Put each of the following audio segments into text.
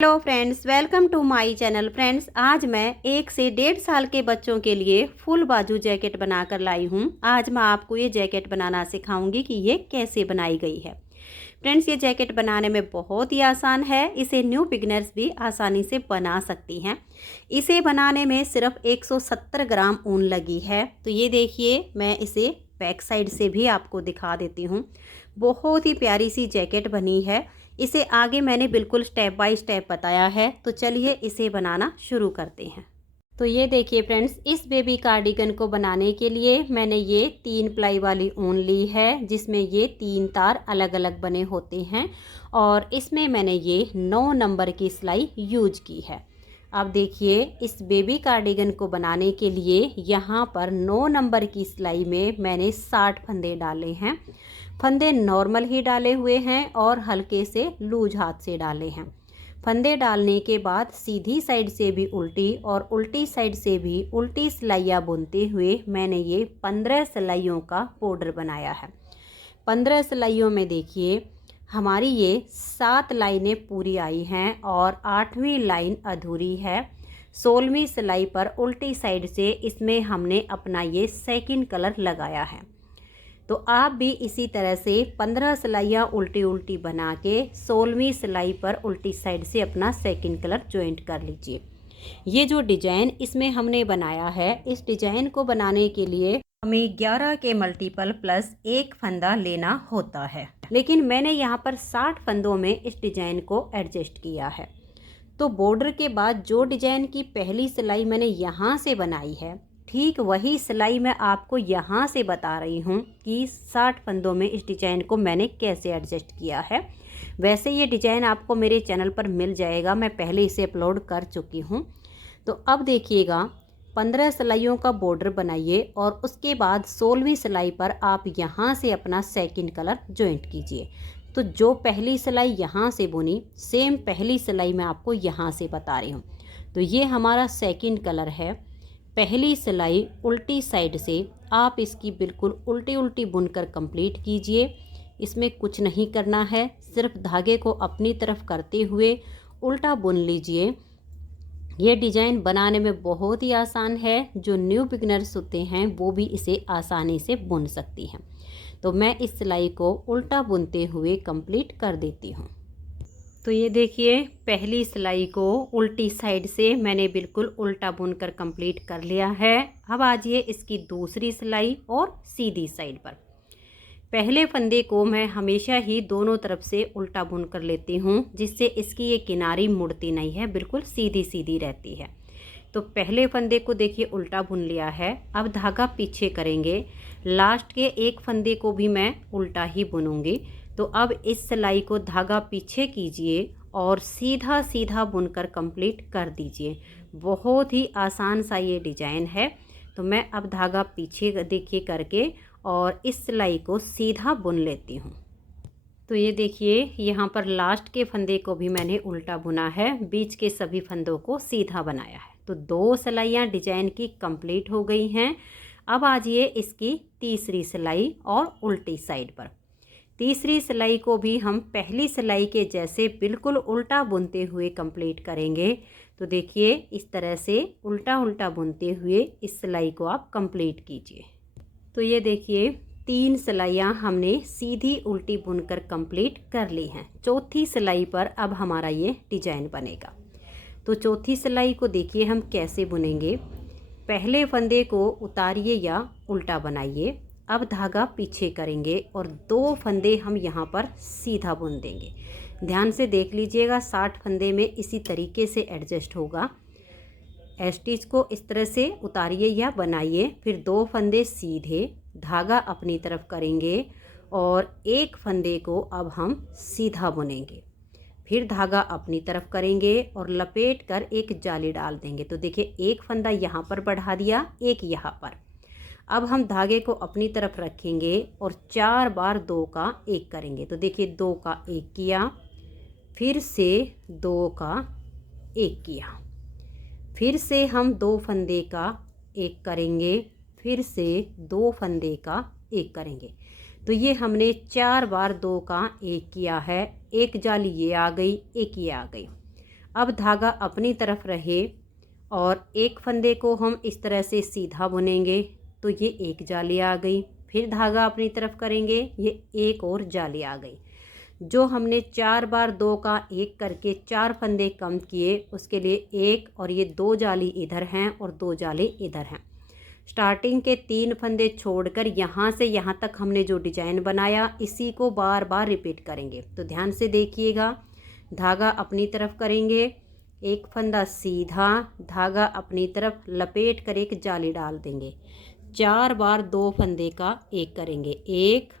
Hello friends, welcome to my channel. Friends, आज मैं 1 से 1.5 साल के बच्चों के लिए फुल बाजू जैकेट बनाकर लाई हूँ। आज मैं आपको ये जैकेट बनाना सिखाऊंगी कि ये कैसे बनाई गई है। फ्रेंड्स, ये जैकेट बनाने में बहुत ही आसान है। इसे न्यू बिगनर्स भी आसानी से बना सकती हैं। इसे बनाने में सिर्फ 170 ग्राम ऊन लगी है। तो ये देखिए, मैं इसे बैक साइड से भी आपको दिखा देती हूँ। बहुत ही प्यारी सी जैकेट बनी है। इसे आगे मैंने बिल्कुल स्टेप बाय स्टेप बताया है। तो चलिए इसे बनाना शुरू करते हैं। तो ये देखिए फ्रेंड्स, इस बेबी कार्डिगन को बनाने के लिए मैंने ये 3 प्लाई वाली ऊन ली है, जिसमें ये 3 तार अलग अलग बने होते हैं और इसमें मैंने ये 9 नंबर की सिलाई यूज की है। अब देखिए, इस बेबी कार्डिगन को बनाने के लिए यहाँ पर 9 नंबर की सिलाई में मैंने 60 फंदे डाले हैं। फंदे नॉर्मल ही डाले हुए हैं और हल्के से लूज हाथ से डाले हैं। फंदे डालने के बाद सीधी साइड से भी उल्टी और उल्टी साइड से भी उल्टी सिलाइयाँ बुनते हुए मैंने ये 15 सिलाइयों का बॉर्डर बनाया है। 15 सिलाइयों में देखिए, हमारी ये 7 लाइनें पूरी आई हैं और 8वीं लाइन अधूरी है। 16वीं सिलाई पर उल्टी साइड से इसमें हमने अपना ये सेकंड कलर लगाया है। तो आप भी इसी तरह से 15 सिलाइयाँ उल्टी उल्टी बना के 16वीं सिलाई पर उल्टी साइड से अपना सेकंड कलर ज्वाइंट कर लीजिए। ये जो डिजाइन इसमें हमने बनाया है, इस डिजाइन को बनाने के लिए हमें 11 के मल्टीपल प्लस 1 फंदा लेना होता है, लेकिन मैंने यहाँ पर 60 फंदों में इस डिजाइन को एडजस्ट किया है। तो बॉर्डर के बाद जो डिजाइन की पहली सिलाई मैंने यहाँ से बनाई है, ठीक वही सिलाई मैं आपको यहाँ से बता रही हूँ कि 60 फंदों में इस डिजाइन को मैंने कैसे एडजस्ट किया है। वैसे ये डिजाइन आपको मेरे चैनल पर मिल जाएगा, मैं पहले इसे अपलोड कर चुकी हूँ। तो अब देखिएगा, 15 सिलाइयों का बॉर्डर बनाइए और उसके बाद 16वीं सिलाई पर आप यहाँ से अपना सेकंड कलर ज्वाइंट कीजिए। तो जो पहली सिलाई यहाँ से बुनी, सेम पहली सिलाई मैं आपको यहाँ से बता रही हूँ। तो ये हमारा सेकंड कलर है। पहली सिलाई उल्टी साइड से आप इसकी बिल्कुल उल्टी उल्टी बुनकर कंप्लीट कीजिए। इसमें कुछ नहीं करना है, सिर्फ धागे को अपनी तरफ करते हुए उल्टा बुन लीजिए। ये डिज़ाइन बनाने में बहुत ही आसान है। जो न्यू बिगनर्स होते हैं वो भी इसे आसानी से बुन सकती हैं। तो मैं इस सिलाई को उल्टा बुनते हुए कंप्लीट कर देती हूँ। तो ये देखिए, पहली सिलाई को उल्टी साइड से मैंने बिल्कुल उल्टा बुनकर कंप्लीट कर लिया है। अब आजिए इसकी दूसरी सिलाई और सीधी साइड पर। पहले फंदे को मैं हमेशा ही दोनों तरफ से उल्टा बुन कर लेती हूँ, जिससे इसकी ये किनारी मुड़ती नहीं है, बिल्कुल सीधी सीधी रहती है। तो पहले फंदे को देखिए उल्टा बुन लिया है। अब धागा पीछे करेंगे, लास्ट के एक फंदे को भी मैं उल्टा ही बुनूंगी। तो अब इस सिलाई को धागा पीछे कीजिए और सीधा सीधा बुनकर कंप्लीट कर दीजिए। बहुत ही आसान सा ये डिजाइन है। तो मैं अब धागा पीछे देखिए करके और इस सिलाई को सीधा बुन लेती हूँ। तो ये देखिए, यहाँ पर लास्ट के फंदे को भी मैंने उल्टा बुना है, बीच के सभी फंदों को सीधा बनाया है। तो 2 सिलाइयाँ डिजाइन की कंप्लीट हो गई हैं। अब आजिए इसकी तीसरी सिलाई और उल्टी साइड पर। तीसरी सिलाई को भी हम पहली सिलाई के जैसे बिल्कुल उल्टा बुनते हुए कंप्लीट करेंगे। तो देखिए, इस तरह से उल्टा उल्टा बुनते हुए इस सिलाई को आप कंप्लीट कीजिए। तो ये देखिए, 3 सिलाइयाँ हमने सीधी उल्टी बुनकर कंप्लीट कर ली हैं। चौथी सिलाई पर अब हमारा ये डिजाइन बनेगा। तो चौथी सिलाई को देखिए हम कैसे बुनेंगे। पहले फंदे को उतारिए या उल्टा बनाइए। अब धागा पीछे करेंगे और 2 फंदे हम यहाँ पर सीधा बुन देंगे। ध्यान से देख लीजिएगा, 60 फंदे में इसी तरीके से एडजस्ट होगा। स्टिच को इस तरह से उतारिए या बनाइए, फिर 2 फंदे सीधे, धागा अपनी तरफ करेंगे और एक फंदे को अब हम सीधा बुनेंगे। फिर धागा अपनी तरफ करेंगे और लपेट कर एक जाली डाल देंगे। तो देखिए, एक फंदा यहाँ पर बढ़ा दिया, एक यहाँ पर। अब हम धागे को अपनी तरफ रखेंगे और 4 बार 2 का 1 करेंगे। तो देखिए, 2 का 1 किया, फिर से 2 का 1 किया, फिर से हम 2 फंदे का 1 करेंगे, फिर से 2 फंदे का 1 करेंगे। तो ये हमने 4 बार 2 का 1 किया है। एक जाली ये आ गई, एक ये आ गई। अब धागा अपनी तरफ रहे और एक फंदे को हम इस तरह से सीधा बुनेंगे तो ये एक जाली आ गई। फिर धागा अपनी तरफ करेंगे, ये एक और जाली आ गई। जो हमने 4 बार 2 का 1 करके 4 फंदे कम किए, उसके लिए एक और ये 2 जाली इधर हैं और 2 जाली इधर हैं। स्टार्टिंग के 3 फंदे छोड़कर यहाँ से यहाँ तक हमने जो डिजाइन बनाया, इसी को बार बार रिपीट करेंगे। तो ध्यान से देखिएगा, धागा अपनी तरफ करेंगे, एक फंदा सीधा, धागा अपनी तरफ लपेट कर एक जाली डाल देंगे। 4 बार 2 फंदे का 1 करेंगे, 1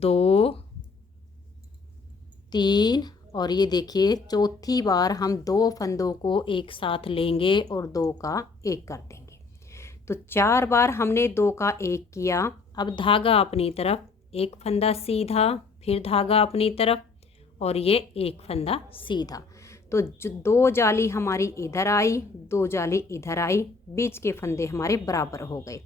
2 3 और ये देखिए चौथी बार हम 2 फंदों को एक साथ लेंगे और 2 का 1 कर देंगे। तो 4 बार हमने 2 का 1 किया। अब धागा अपनी तरफ, एक फंदा सीधा, फिर धागा अपनी तरफ और ये एक फंदा सीधा। तो 2 जाली हमारी इधर आई, 2 जाली इधर आई, बीच के फंदे हमारे बराबर हो गए।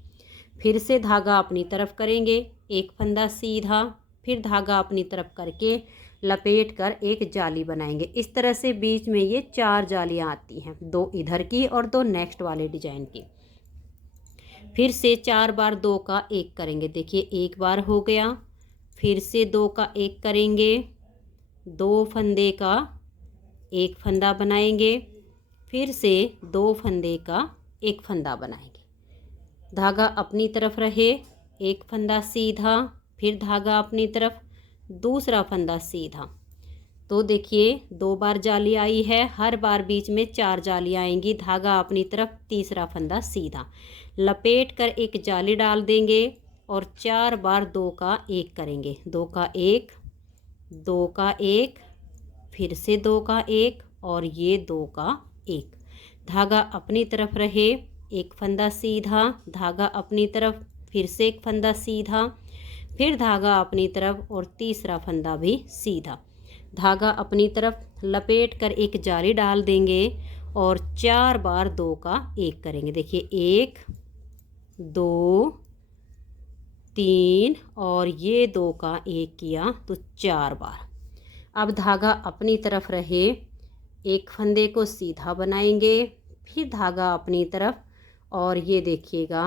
फिर से धागा अपनी तरफ करेंगे, एक फंदा सीधा, फिर धागा अपनी तरफ करके लपेट कर एक जाली बनाएंगे। इस तरह से बीच में ये 4 जालियाँ आती हैं, 2 इधर की और 2 नेक्स्ट वाले डिजाइन की। फिर से 4 बार 2 का 1 करेंगे। देखिए एक बार हो गया, फिर से 2 का 1 करेंगे, 2 फंदे का 1 फंदा बनाएंगे, फिर से 2 फंदे का 1 फंदा बनाएंगे। धागा अपनी तरफ रहे, एक फंदा सीधा, फिर धागा अपनी तरफ, दूसरा फंदा सीधा। तो देखिए 2 बार जाली आई है, हर बार बीच में 4 जाली आएंगी। धागा अपनी तरफ, तीसरा फंदा सीधा, लपेट कर एक जाली डाल देंगे और 4 बार 2 का 1 करेंगे। 2 का 1, 2 का 1, फिर से 2 का 1 और ये 2 का 1। धागा अपनी तरफ रहे, एक फंदा सीधा, धागा अपनी तरफ, फिर से एक फंदा सीधा, फिर धागा अपनी तरफ और तीसरा फंदा भी सीधा। धागा अपनी तरफ लपेट कर एक जाली डाल देंगे और 4 बार 2 का 1 करेंगे। देखिए 1 2 3 और ये 2 का 1 किया तो 4 बार। अब धागा अपनी तरफ रहे, एक फंदे को सीधा बनाएंगे, फिर धागा अपनी तरफ और ये देखिएगा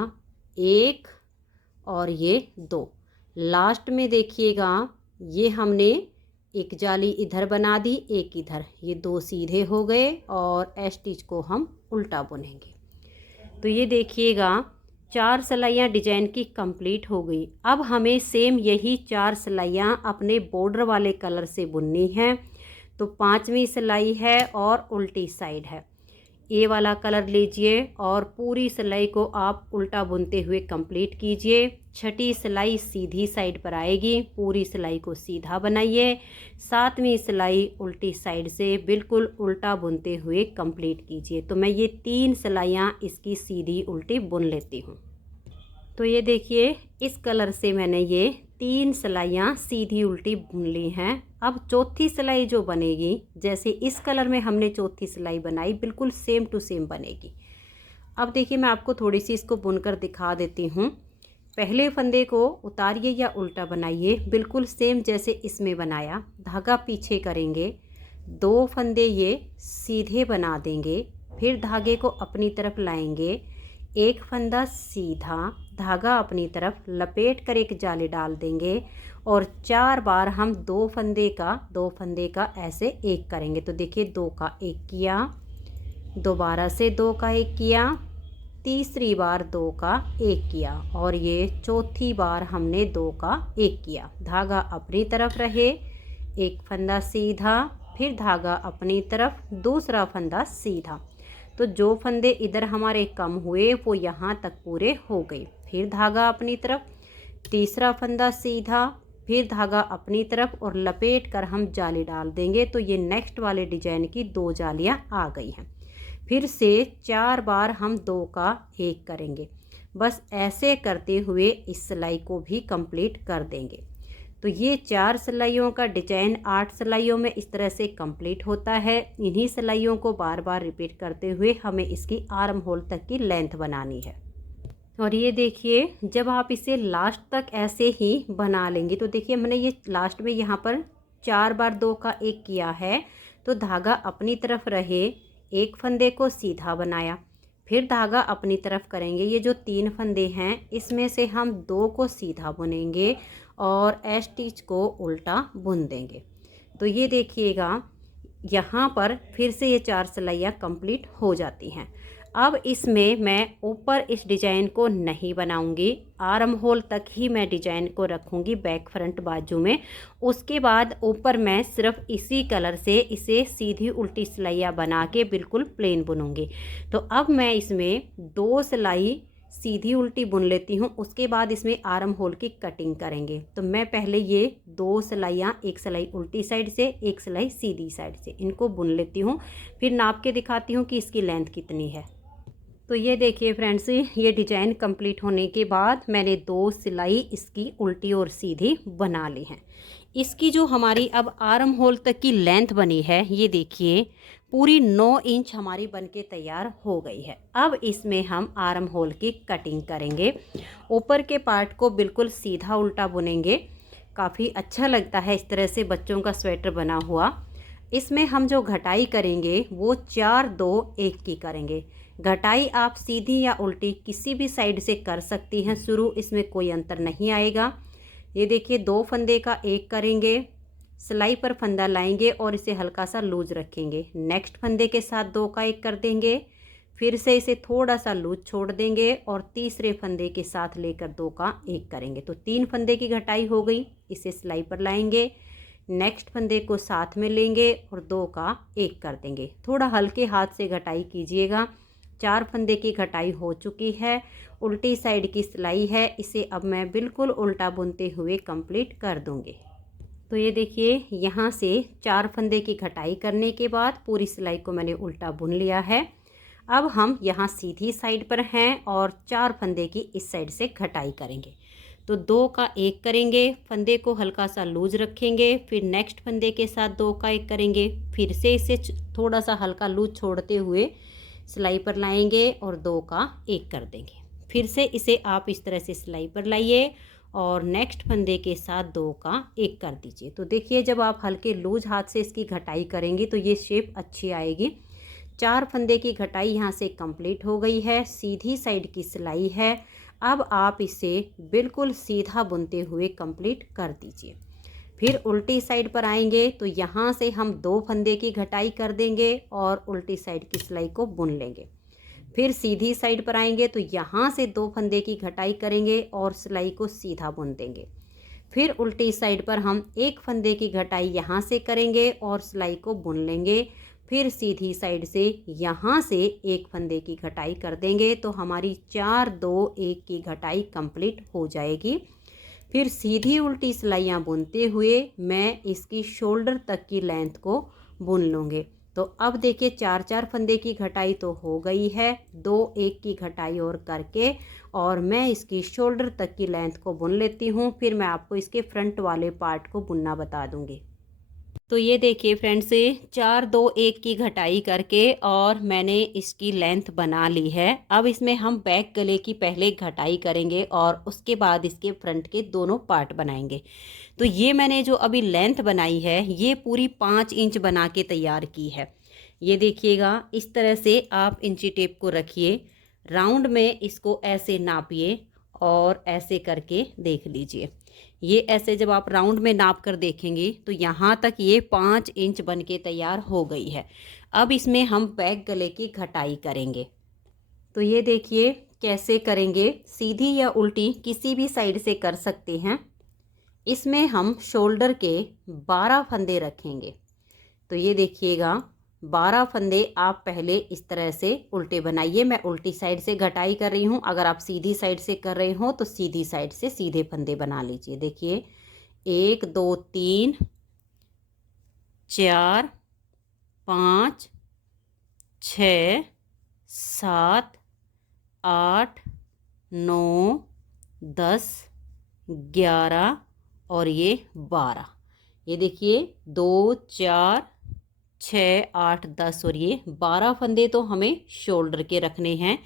1 और ये 2। लास्ट में देखिएगा ये हमने एक जाली इधर बना दी, एक इधर, ये 2 सीधे हो गए और स्टिच को हम उल्टा बुनेंगे। तो ये देखिएगा 4 सिलाइयाँ डिजाइन की कंप्लीट हो गई। अब हमें सेम यही 4 सिलाइयाँ अपने बॉर्डर वाले कलर से बुननी है। तो 5वीं सिलाई है और उल्टी साइड है। ये वाला कलर लीजिए और पूरी सिलाई को आप उल्टा बुनते हुए कंप्लीट कीजिए। 6ठी सिलाई सीधी साइड पर आएगी, पूरी सिलाई को सीधा बनाइए। 7वीं सिलाई उल्टी साइड से बिल्कुल उल्टा बुनते हुए कंप्लीट कीजिए। तो मैं ये 3 सिलाइयाँ इसकी सीधी उल्टी बुन लेती हूँ। तो ये देखिए इस कलर से मैंने ये 3 सिलाइयाँ सीधी उल्टी बुन ली हैं। अब चौथी सिलाई जो बनेगी, जैसे इस कलर में हमने चौथी सिलाई बनाई, बिल्कुल सेम टू सेम बनेगी। अब देखिए मैं आपको थोड़ी सी इसको बुनकर दिखा देती हूँ। पहले फंदे को उतारिए या उल्टा बनाइए, बिल्कुल सेम जैसे इसमें बनाया। धागा पीछे करेंगे, 2 फंदे ये सीधे बना देंगे, फिर धागे को अपनी तरफ लाएंगे, एक फंदा सीधा, धागा अपनी तरफ लपेट कर एक जाली डाल देंगे और 4 बार हम 2 फंदे का ऐसे 1 करेंगे। तो देखिए 2 का 1 किया, दोबारा से 2 का 1 किया, तीसरी बार 2 का 1 किया और ये चौथी बार हमने 2 का 1 किया। धागा अपनी तरफ रहे, एक फंदा सीधा, फिर धागा अपनी तरफ, दूसरा फंदा सीधा। तो जो फंदे इधर हमारे कम हुए वो यहाँ तक पूरे हो गए। फिर धागा अपनी तरफ, तीसरा फंदा सीधा, फिर धागा अपनी तरफ और लपेट कर हम जाली डाल देंगे। तो ये नेक्स्ट वाले डिजाइन की 2 जालियाँ आ गई हैं। फिर से 4 बार हम 2 का 1 करेंगे। बस ऐसे करते हुए इस सिलाई को भी कंप्लीट कर देंगे। तो ये 4 सिलाइयों का डिजाइन 8 सिलाइयों में इस तरह से कंप्लीट होता है। इन्हीं सिलाइयों को बार बार रिपीट करते हुए हमें इसकी आर्म होल तक की लेंथ बनानी है। और ये देखिए जब आप इसे लास्ट तक ऐसे ही बना लेंगे, तो देखिए मैंने ये लास्ट में यहाँ पर 4 बार 2 का 1 किया है, तो धागा अपनी तरफ रहे, एक फंदे को सीधा बनाया, फिर धागा अपनी तरफ करेंगे। ये जो 3 फंदे हैं इसमें से हम 2 को सीधा बुनेंगे और एज स्टिच को उल्टा बुन देंगे। तो ये देखिएगा यहाँ पर फिर से ये 4 सिलाइयाँ कंप्लीट हो जाती हैं। अब इसमें मैं ऊपर इस डिजाइन को नहीं बनाऊंगी, आर्म होल तक ही मैं डिजाइन को रखूंगी बैक फ्रंट बाजू में। उसके बाद ऊपर मैं सिर्फ इसी कलर से इसे सीधी उल्टी सिलाइयाँ बना के बिल्कुल प्लेन बुनूंगी। तो अब मैं इसमें 2 सिलाई सीधी उल्टी बुन लेती हूँ, उसके बाद इसमें आर्म होल की कटिंग करेंगे। तो मैं पहले ये 2 सिलाइयाँ, एक सिलाई उल्टी साइड से, एक सिलाई सीधी साइड से, इनको बुन लेती हूँ। फिर नाप के दिखाती हूँ कि इसकी लेंथ कितनी है। तो ये देखिए फ्रेंड्स, ये डिजाइन कंप्लीट होने के बाद मैंने 2 सिलाई इसकी उल्टी और सीधी बना ली हैं। इसकी जो हमारी अब आर्म होल तक की लेंथ बनी है, ये देखिए पूरी 9 इंच हमारी बनके तैयार हो गई है। अब इसमें हम आर्म होल की कटिंग करेंगे। ऊपर के पार्ट को बिल्कुल सीधा उल्टा बुनेंगे। काफ़ी अच्छा लगता है इस तरह से बच्चों का स्वेटर बना हुआ। इसमें हम जो घटाई करेंगे वो 4 2 1 की करेंगे। घटाई आप सीधी या उल्टी किसी भी साइड से कर सकती हैं, शुरू इसमें कोई अंतर नहीं आएगा। ये देखिए 2 फंदे का 1 करेंगे, सिलाई पर फंदा लाएंगे और इसे हल्का सा लूज रखेंगे। नेक्स्ट फंदे के साथ 2 का 1 कर देंगे, फिर से इसे थोड़ा सा लूज छोड़ देंगे और तीसरे फंदे के साथ लेकर 2 का 1 करेंगे। तो 3 फंदे की घटाई हो गई। इसे सिलाई पर लाएंगे, नेक्स्ट फंदे को साथ में लेंगे और 2 का 1 कर देंगे। थोड़ा हल्के हाथ से घटाई कीजिएगा। 4 फंदे की घटाई हो चुकी है। उल्टी साइड की सिलाई है, इसे अब मैं बिल्कुल उल्टा बुनते हुए कंप्लीट कर दूंगी। तो ये देखिए यहाँ से 4 फंदे की घटाई करने के बाद पूरी सिलाई को मैंने उल्टा बुन लिया है। अब हम यहाँ सीधी साइड पर हैं और 4 फंदे की इस साइड से घटाई करेंगे। तो 2 का 1 करेंगे, फंदे को हल्का सा लूज रखेंगे, फिर नेक्स्ट फंदे के साथ 2 का 1 करेंगे, फिर से इसे थोड़ा सा हल्का लूज छोड़ते हुए सिलाई पर लाएंगे और 2 का 1 कर देंगे। फिर से इसे आप इस तरह से सिलाई पर लाइए और नेक्स्ट फंदे के साथ 2 का 1 कर दीजिए। तो देखिए जब आप हल्के लूज हाथ से इसकी घटाई करेंगी तो ये शेप अच्छी आएगी। 4 फंदे की घटाई यहाँ से कंप्लीट हो गई है। सीधी साइड की सिलाई है। अब आप इसे बिल्कुल सीधा बुनते हुए कंप्लीट कर दीजिए। फिर उल्टी साइड पर आएंगे तो यहाँ से हम 2 फंदे की घटाई कर देंगे और उल्टी साइड की सिलाई को बुन लेंगे। फिर सीधी साइड पर आएंगे तो यहाँ से 2 फंदे की घटाई करेंगे और सिलाई को सीधा बुन देंगे। फिर उल्टी साइड पर हम 1 फंदे की घटाई यहाँ से करेंगे और सिलाई को बुन लेंगे। फिर सीधी साइड से यहाँ से 1 फंदे की घटाई कर देंगे तो हमारी 4 2 1 की घटाई कंप्लीट हो जाएगी। फिर सीधी उल्टी सिलाइयाँ बुनते हुए मैं इसकी शोल्डर तक की लेंथ को बुन लूँगी। तो अब देखिए 4 4 फंदे की घटाई तो हो गई है, 2 1 की घटाई और करके और मैं इसकी शोल्डर तक की लेंथ को बुन लेती हूँ। फिर मैं आपको इसके फ्रंट वाले पार्ट को बुनना बता दूँगी। तो ये देखिए फ्रेंड्स, 4 2 1 की घटाई करके और मैंने इसकी लेंथ बना ली है। अब इसमें हम बैक गले की पहले घटाई करेंगे और उसके बाद इसके फ्रंट के दोनों पार्ट बनाएंगे। तो ये मैंने जो अभी लेंथ बनाई है ये पूरी 5 इंच बना के तैयार की है। ये देखिएगा इस तरह से आप इंची टेप को रखिए, राउंड में इसको ऐसे नापिए और ऐसे करके देख लीजिए। ये ऐसे जब आप राउंड में नाप कर देखेंगे तो यहाँ तक ये 5 इंच बन के तैयार हो गई है। अब इसमें हम बैक गले की घटाई करेंगे। तो ये देखिए कैसे करेंगे, सीधी या उल्टी किसी भी साइड से कर सकते हैं। इसमें हम शोल्डर के 12 फंदे रखेंगे। तो ये देखिएगा 12 फंदे आप पहले इस तरह से उल्टे बनाइए। मैं उल्टी साइड से घटाई कर रही हूँ, अगर आप सीधी साइड से कर रहे हो तो सीधी साइड से सीधे फंदे बना लीजिए। देखिए 1 2 3 4 5 6 7 8 9 10 11 और ये 12। ये देखिए 2 4 6 8 10 और ये 12 फंदे तो हमें शोल्डर के रखने हैं।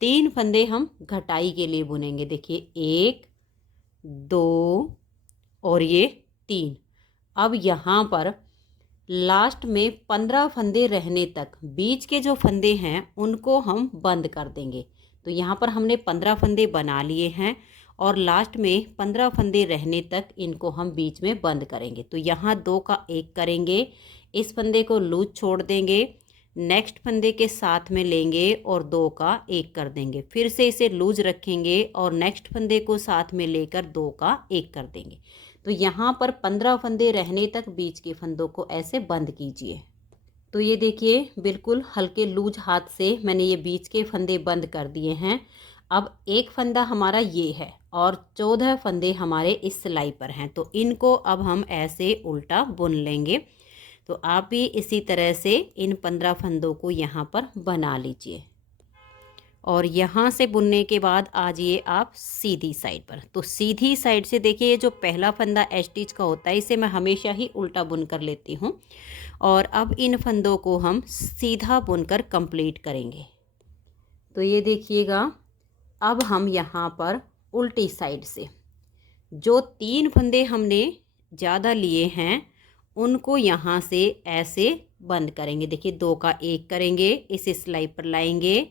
3 फंदे हम घटाई के लिए बुनेंगे। देखिए 1 2 और ये 3। अब यहाँ पर लास्ट में 15 फंदे रहने तक बीच के जो फंदे हैं उनको हम बंद कर देंगे। तो यहाँ पर हमने 15 फंदे बना लिए हैं और लास्ट में 15 फंदे रहने तक इनको हम बीच में बंद करेंगे। तो यहाँ 2 का 1 करेंगे, इस फंदे को लूज छोड़ देंगे, नेक्स्ट फंदे के साथ में लेंगे और 2 का 1 कर देंगे, फिर से इसे लूज रखेंगे और नेक्स्ट फंदे को साथ में लेकर 2 का 1 कर देंगे। तो यहाँ पर 15 फंदे रहने तक बीच के फंदों को ऐसे बंद कीजिए। तो ये देखिए बिल्कुल हल्के लूज हाथ से मैंने ये बीच के फंदे बंद कर दिए हैं। अब एक फंदा हमारा ये है और 14 फंदे हमारे इस सिलाई पर हैं, तो इनको अब हम ऐसे उल्टा बुन लेंगे। तो आप भी इसी तरह से इन 15 फंदों को यहाँ पर बना लीजिए और यहाँ से बुनने के बाद आ जाइए आप सीधी साइड पर। तो सीधी साइड से देखिए, ये जो पहला फंदा स्टिच का होता है इसे मैं हमेशा ही उल्टा बुन कर लेती हूँ और अब इन फंदों को हम सीधा बुनकर कंप्लीट करेंगे। तो ये देखिएगा, अब हम यहाँ पर उल्टी साइड से जो 3 फंदे हमने ज़्यादा लिए हैं उनको यहाँ से ऐसे बंद करेंगे। देखिए 2 का 1 करेंगे, इसे सिलाई पर लाएंगे,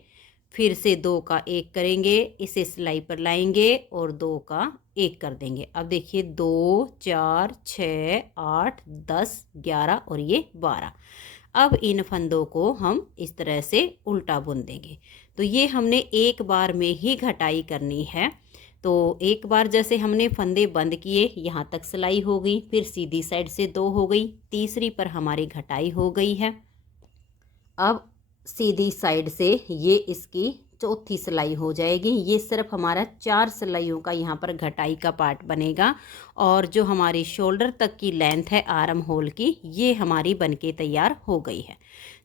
फिर से 2 का 1 करेंगे, इसे सिलाई पर लाएंगे और 2 का 1 कर देंगे। अब देखिए 2 4 6 8 10 11 और ये 12। अब इन फंदों को हम इस तरह से उल्टा बुन देंगे। तो ये हमने एक बार में ही घटाई करनी है। तो एक बार जैसे हमने फंदे बंद किए, यहाँ तक सिलाई हो गई, फिर सीधी साइड से 2 हो गई, तीसरी पर हमारी घटाई हो गई है। अब सीधी साइड से ये इसकी चौथी सिलाई हो जाएगी। ये सिर्फ हमारा 4 सिलाइयों का यहाँ पर घटाई का पार्ट बनेगा और जो हमारी शोल्डर तक की लेंथ है आर्म होल की, ये हमारी बनके तैयार हो गई है।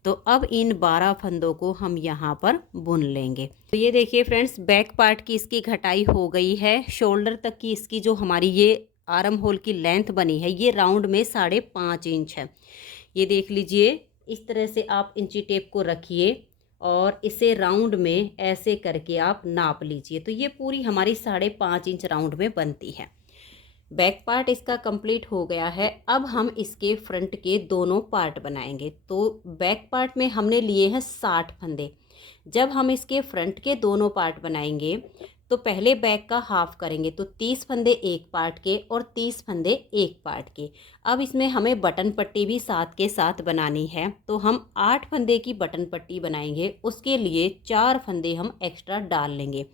तो अब इन 12 फंदों को हम यहाँ पर बुन लेंगे। तो ये देखिए फ्रेंड्स, बैक पार्ट की इसकी घटाई हो गई है। शोल्डर तक की इसकी जो हमारी ये आर्म होल की लेंथ बनी है ये राउंड में 5.5 इंच है। ये देख लीजिए, इस तरह से आप इंची टेप को रखिए और इसे राउंड में ऐसे करके आप नाप लीजिए। तो ये पूरी हमारी 5.5 इंच राउंड में बनती है। बैक पार्ट इसका कंप्लीट हो गया है। अब हम इसके फ्रंट के दोनों पार्ट बनाएंगे। तो बैक पार्ट में हमने लिए हैं 60 फंदे। जब हम इसके फ्रंट के दोनों पार्ट बनाएंगे तो पहले बैक का हाफ करेंगे, तो 30 फंदे एक पार्ट के और 30 फंदे एक पार्ट के। अब इसमें हमें बटन पट्टी भी साथ के साथ बनानी है, तो हम 8 फंदे की बटन पट्टी बनाएंगे। उसके लिए 4 फंदे हम एक्स्ट्रा डाल लेंगे,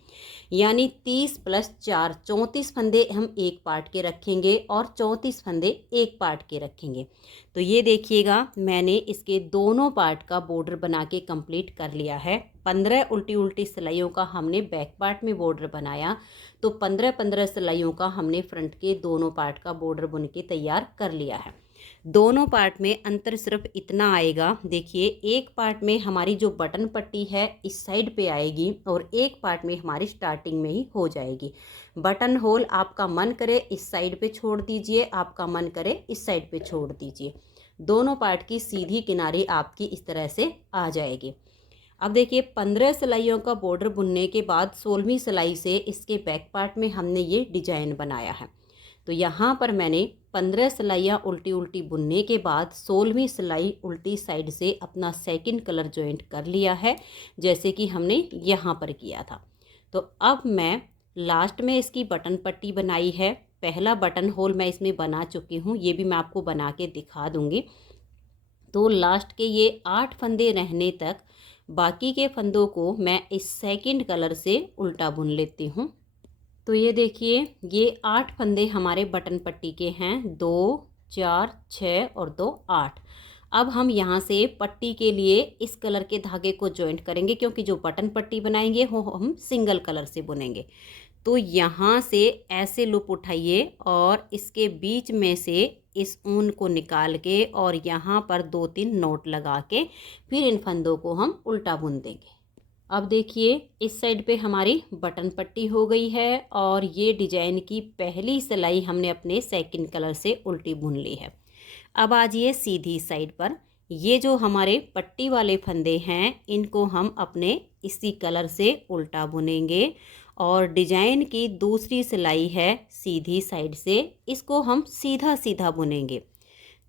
यानी 30 + 4 34 फंदे हम एक पार्ट के रखेंगे और 34 फंदे एक पार्ट के रखेंगे। तो ये देखिएगा, मैंने इसके दोनों पार्ट का बॉर्डर बना के कंप्लीट कर लिया है। 15 उल्टी उल्टी सिलाइयों का हमने बैक पार्ट में बॉर्डर बनाया, तो 15-15 सिलाइयों का हमने फ्रंट के दोनों पार्ट का बॉर्डर बुन के तैयार कर लिया है। दोनों पार्ट में अंतर सिर्फ इतना आएगा, देखिए एक पार्ट में हमारी जो बटन पट्टी है इस साइड पे आएगी और एक पार्ट में हमारी स्टार्टिंग में ही हो जाएगी। बटन होल आपका मन करे इस साइड पे छोड़ दीजिए, आपका मन करे इस साइड पे छोड़ दीजिए। दोनों पार्ट की सीधी किनारी आपकी इस तरह से आ जाएगी। अब देखिए 15 सिलाइयों का बॉर्डर बुनने के बाद 16वीं सिलाई से इसके बैक पार्ट में हमने ये डिजाइन बनाया है। तो यहाँ पर मैंने 15 सिलाइयाँ उल्टी उल्टी बुनने के बाद 16वीं सिलाई उल्टी साइड से अपना सेकंड कलर जॉइंट कर लिया है, जैसे कि हमने यहाँ पर किया था। तो अब मैं लास्ट में इसकी बटन पट्टी बनाई है। पहला बटन होल मैं इसमें बना चुकी हूँ, ये भी मैं आपको बना के दिखा दूँगी। तो लास्ट के ये 8 फंदे रहने तक बाकी के फंदों को मैं इस सेकंड कलर से उल्टा बुन लेती हूँ। तो ये देखिए, ये 8 फंदे हमारे बटन पट्टी के हैं, 2 4 6 और 2 8। अब हम यहाँ से पट्टी के लिए इस कलर के धागे को जॉइंट करेंगे, क्योंकि जो बटन पट्टी बनाएंगे वो हम सिंगल कलर से बुनेंगे। तो यहाँ से ऐसे लूप उठाइए और इसके बीच में से इस ऊन को निकाल के और यहाँ पर 2-3 नोट लगा के फिर इन फंदों को हम उल्टा बुन देंगे। अब देखिए इस साइड पे हमारी बटन पट्टी हो गई है और ये डिजाइन की पहली सिलाई हमने अपने सेकंड कलर से उल्टी बुन ली है। अब आ जाइए सीधी साइड पर। ये जो हमारे पट्टी वाले फंदे हैं इनको हम अपने इसी कलर से उल्टा बुनेंगे और डिजाइन की दूसरी सिलाई है सीधी साइड से, इसको हम सीधा सीधा बुनेंगे।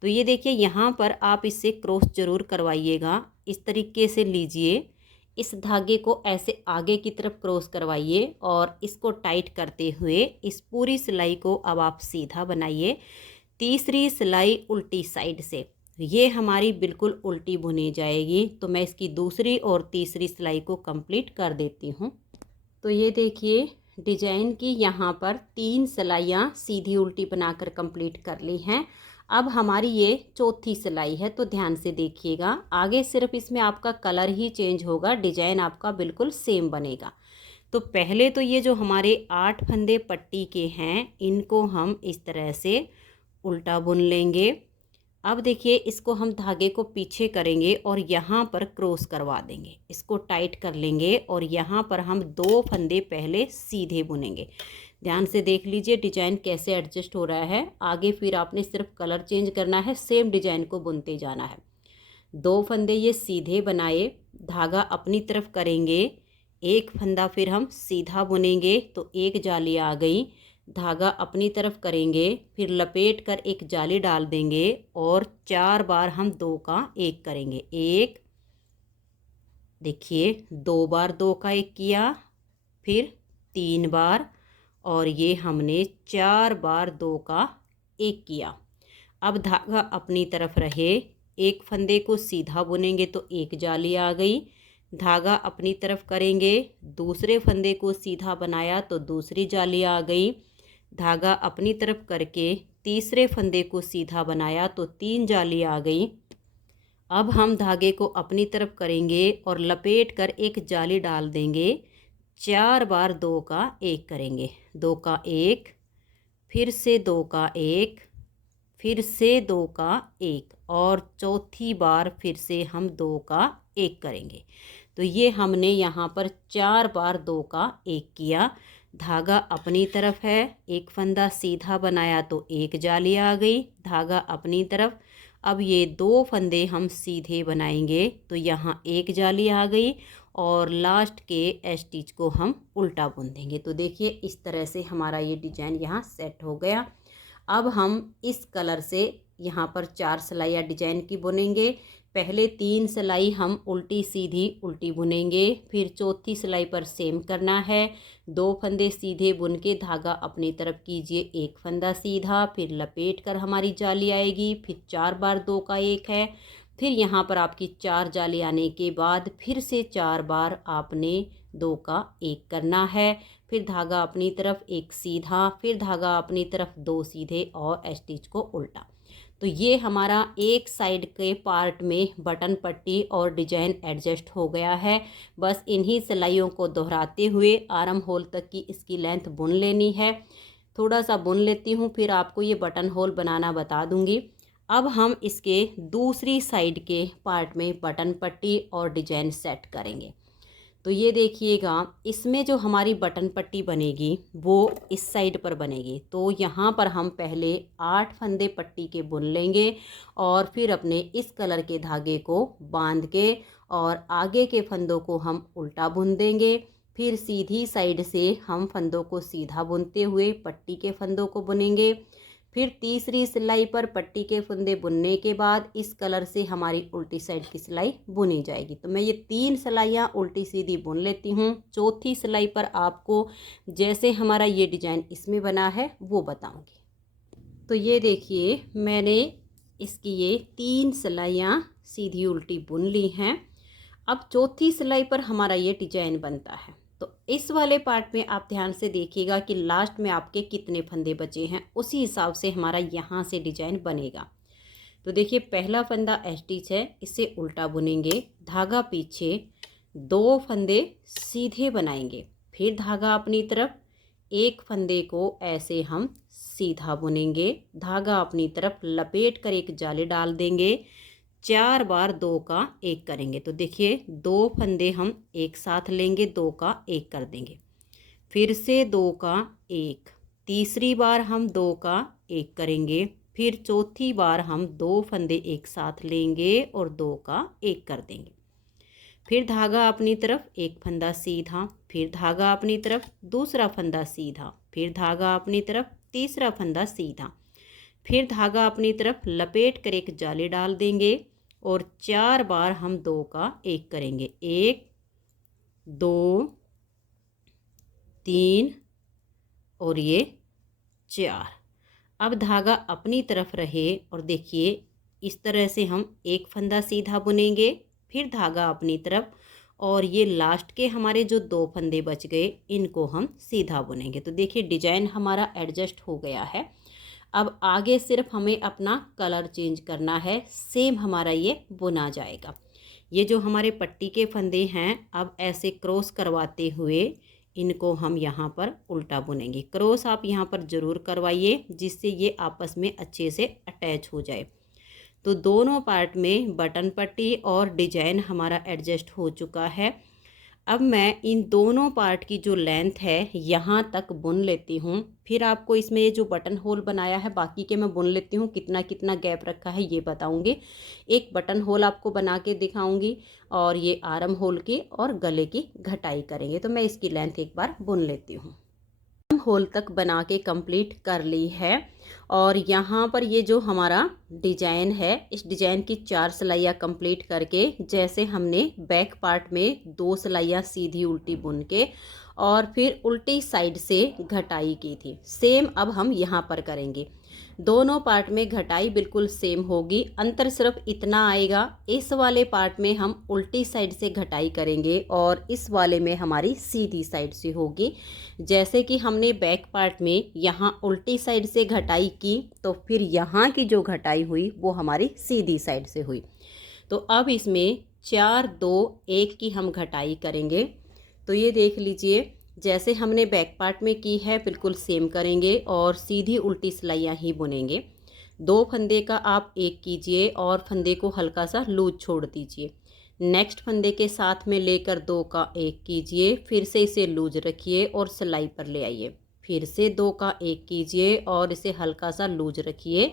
तो ये देखिए यहाँ पर आप इससे क्रॉस ज़रूर करवाइएगा। इस तरीके से लीजिए, इस धागे को ऐसे आगे की तरफ क्रॉस करवाइए और इसको टाइट करते हुए इस पूरी सिलाई को अब आप सीधा बनाइए। तीसरी सिलाई उल्टी साइड से, ये हमारी बिल्कुल उल्टी बुनी जाएगी। तो मैं इसकी दूसरी और तीसरी सिलाई को कंप्लीट कर देती हूँ। तो ये देखिए डिजाइन की यहाँ पर 3 सिलाइयाँ सीधी उल्टी बनाकर कंप्लीट कर ली हैं। अब हमारी ये चौथी सिलाई है, तो ध्यान से देखिएगा। आगे सिर्फ इसमें आपका कलर ही चेंज होगा, डिजाइन आपका बिल्कुल सेम बनेगा। तो पहले तो ये जो हमारे 8 फंदे पट्टी के हैं, इनको हम इस तरह से उल्टा बुन लेंगे। अब देखिए इसको हम धागे को पीछे करेंगे और यहाँ पर क्रॉस करवा देंगे, इसको टाइट कर लेंगे और यहाँ पर हम 2 फंदे पहले सीधे बुनेंगे। ध्यान से देख लीजिए डिजाइन कैसे एडजस्ट हो रहा है। आगे फिर आपने सिर्फ कलर चेंज करना है, सेम डिजाइन को बुनते जाना है। 2 फंदे ये सीधे बनाए, धागा अपनी तरफ करेंगे, एक फंदा फिर हम सीधा बुनेंगे तो एक जाली आ गई। धागा अपनी तरफ करेंगे, फिर लपेट कर एक जाली डाल देंगे और 4 बार हम 2 का 1 करेंगे। एक, देखिए 2 बार 2 का 1 किया, फिर 3 बार, और ये हमने 4 बार 2 का 1 किया। अब धागा अपनी तरफ रहे, एक फंदे को सीधा बुनेंगे तो एक जाली आ गई। धागा अपनी तरफ करेंगे, दूसरे फंदे को सीधा बनाया तो दूसरी जाली आ गई। धागा अपनी तरफ करके तीसरे फंदे को सीधा बनाया तो 3 जाली आ गई। अब हम धागे को अपनी तरफ करेंगे और लपेट कर एक जाली डाल देंगे। 4 बार 2 का 1 करेंगे, 2 का 1, फिर से 2 का 1, फिर से 2 का 1, और चौथी बार फिर से हम 2 का 1 करेंगे। तो ये हमने यहाँ पर 4 बार 2 का 1 किया। धागा अपनी तरफ है, एक फंदा सीधा बनाया तो एक जाली आ गई। धागा अपनी तरफ, अब ये 2 फंदे हम सीधे बनाएंगे तो यहाँ एक जाली आ गई और लास्ट के स्टिच को हम उल्टा बुन देंगे। तो देखिए इस तरह से हमारा ये डिजाइन यहाँ सेट हो गया। अब हम इस कलर से यहाँ पर 4 सिलाइयाँ डिजाइन की बुनेंगे। पहले 3 सिलाई हम उल्टी सीधी उल्टी बुनेंगे, फिर चौथी सिलाई पर सेम करना है। 2 फंदे सीधे बुन के धागा अपनी तरफ कीजिए, एक फंदा सीधा, फिर लपेट कर हमारी जाली आएगी। फिर 4 बार 2 का 1 है, फिर यहाँ पर आपकी 4 जाली आने के बाद फिर से 4 बार आपने 2 का 1 करना है। फिर धागा अपनी तरफ एक सीधा, फिर धागा अपनी तरफ 2 सीधे और स्टिच को उल्टा। तो ये हमारा एक साइड के पार्ट में बटन पट्टी और डिजाइन एडजस्ट हो गया है। बस इन्हीं सिलाइयों को दोहराते हुए आर्म होल तक की इसकी लेंथ बुन लेनी है। थोड़ा सा बुन लेती हूँ, फिर आपको ये बटन होल बनाना बता दूँगी। अब हम इसके दूसरी साइड के पार्ट में बटन पट्टी और डिजाइन सेट करेंगे। तो ये देखिएगा, इसमें जो हमारी बटन पट्टी बनेगी वो इस साइड पर बनेगी। तो यहाँ पर हम पहले 8 फंदे पट्टी के बुन लेंगे और फिर अपने इस कलर के धागे को बांध के और आगे के फंदों को हम उल्टा बुन देंगे। फिर सीधी साइड से हम फंदों को सीधा बुनते हुए पट्टी के फंदों को बुनेंगे। फिर तीसरी सिलाई पर पट्टी के फंदे बुनने के बाद इस कलर से हमारी उल्टी साइड की सिलाई बुनी जाएगी। तो मैं ये 3 सिलाइयाँ उल्टी सीधी बुन लेती हूँ। चौथी सिलाई पर आपको जैसे हमारा ये डिजाइन इसमें बना है वो बताऊँगी। तो ये देखिए मैंने इसकी ये 3 सिलाइयाँ सीधी उल्टी बुन ली हैं। अब चौथी सिलाई पर हमारा ये डिजाइन बनता है। तो इस वाले पार्ट में आप ध्यान से देखिएगा कि लास्ट में आपके कितने फंदे बचे हैं, उसी हिसाब से हमारा यहाँ से डिजाइन बनेगा। तो देखिए पहला फंदा स्टिच है, इसे उल्टा बुनेंगे, धागा पीछे, 2 फंदे सीधे बनाएंगे, फिर धागा अपनी तरफ, एक फंदे को ऐसे हम सीधा बुनेंगे, धागा अपनी तरफ लपेट कर एक जाली डाल देंगे। 4 बार 2 का 1 करेंगे। तो देखिए 2 फंदे हम एक साथ लेंगे, 2 का 1 कर देंगे, फिर से 2 का 1, तीसरी बार हम 2 का 1 करेंगे, फिर चौथी बार हम 2 फंदे एक साथ लेंगे और 2 का 1 कर देंगे। फिर धागा अपनी तरफ एक फंदा सीधा, फिर धागा अपनी तरफ दूसरा फंदा सीधा, फिर धागा अपनी तरफ तीसरा फंदा सीधा, फिर धागा अपनी तरफ लपेट कर एक जाली डाल देंगे और 4 बार हम 2 का 1 करेंगे। 1 2 3 और ये 4। अब धागा अपनी तरफ रहे और देखिए इस तरह से हम एक फंदा सीधा बुनेंगे, फिर धागा अपनी तरफ, और ये लास्ट के हमारे जो 2 फंदे बच गए इनको हम सीधा बुनेंगे। तो देखिए डिजाइन हमारा एडजस्ट हो गया है। अब आगे सिर्फ हमें अपना कलर चेंज करना है, सेम हमारा ये बुना जाएगा। ये जो हमारे पट्टी के फंदे हैं अब ऐसे क्रॉस करवाते हुए इनको हम यहाँ पर उल्टा बुनेंगे। क्रॉस आप यहाँ पर ज़रूर करवाइए जिससे ये आपस में अच्छे से अटैच हो जाए। तो दोनों पार्ट में बटन पट्टी और डिजाइन हमारा एडजस्ट हो चुका है। अब मैं इन दोनों पार्ट की जो लेंथ है यहाँ तक बुन लेती हूँ। फिर आपको इसमें ये जो बटन होल बनाया है बाकी के मैं बुन लेती हूँ, कितना कितना गैप रखा है ये बताऊँगी। एक बटन होल आपको बना के दिखाऊँगी और ये आर्म होल की और गले की घटाई करेंगे। तो मैं इसकी लेंथ एक बार बुन लेती हूँ। होल तक बना के कंप्लीट कर ली है और यहाँ पर ये जो हमारा डिजाइन है इस डिजाइन की 4 सिलाइयाँ कंप्लीट करके, जैसे हमने बैक पार्ट में 2 सिलाइयाँ सीधी उल्टी बुन के और फिर उल्टी साइड से घटाई की थी, सेम अब हम यहाँ पर करेंगे। दोनों पार्ट में घटाई बिल्कुल सेम होगी, अंतर सिर्फ इतना आएगा, इस वाले पार्ट में हम उल्टी साइड से घटाई करेंगे और इस वाले में हमारी सीधी साइड से होगी। जैसे कि हमने बैक पार्ट में यहाँ उल्टी साइड से घटाई की तो फिर यहाँ की जो घटाई हुई वो हमारी सीधी साइड से हुई। तो अब इसमें 4 2 1 की हम घटाई करेंगे। तो ये देख लीजिए जैसे हमने बैक पार्ट में की है बिल्कुल सेम करेंगे और सीधी उल्टी सिलाइयाँ ही बुनेंगे। 2 फंदे का आप 1 कीजिए और फंदे को हल्का सा लूज छोड़ दीजिए। नेक्स्ट फंदे के साथ में लेकर 2 का 1 कीजिए, फिर से इसे लूज रखिए और सिलाई पर ले आइए। फिर से 2 का 1 कीजिए और इसे हल्का सा लूज रखिए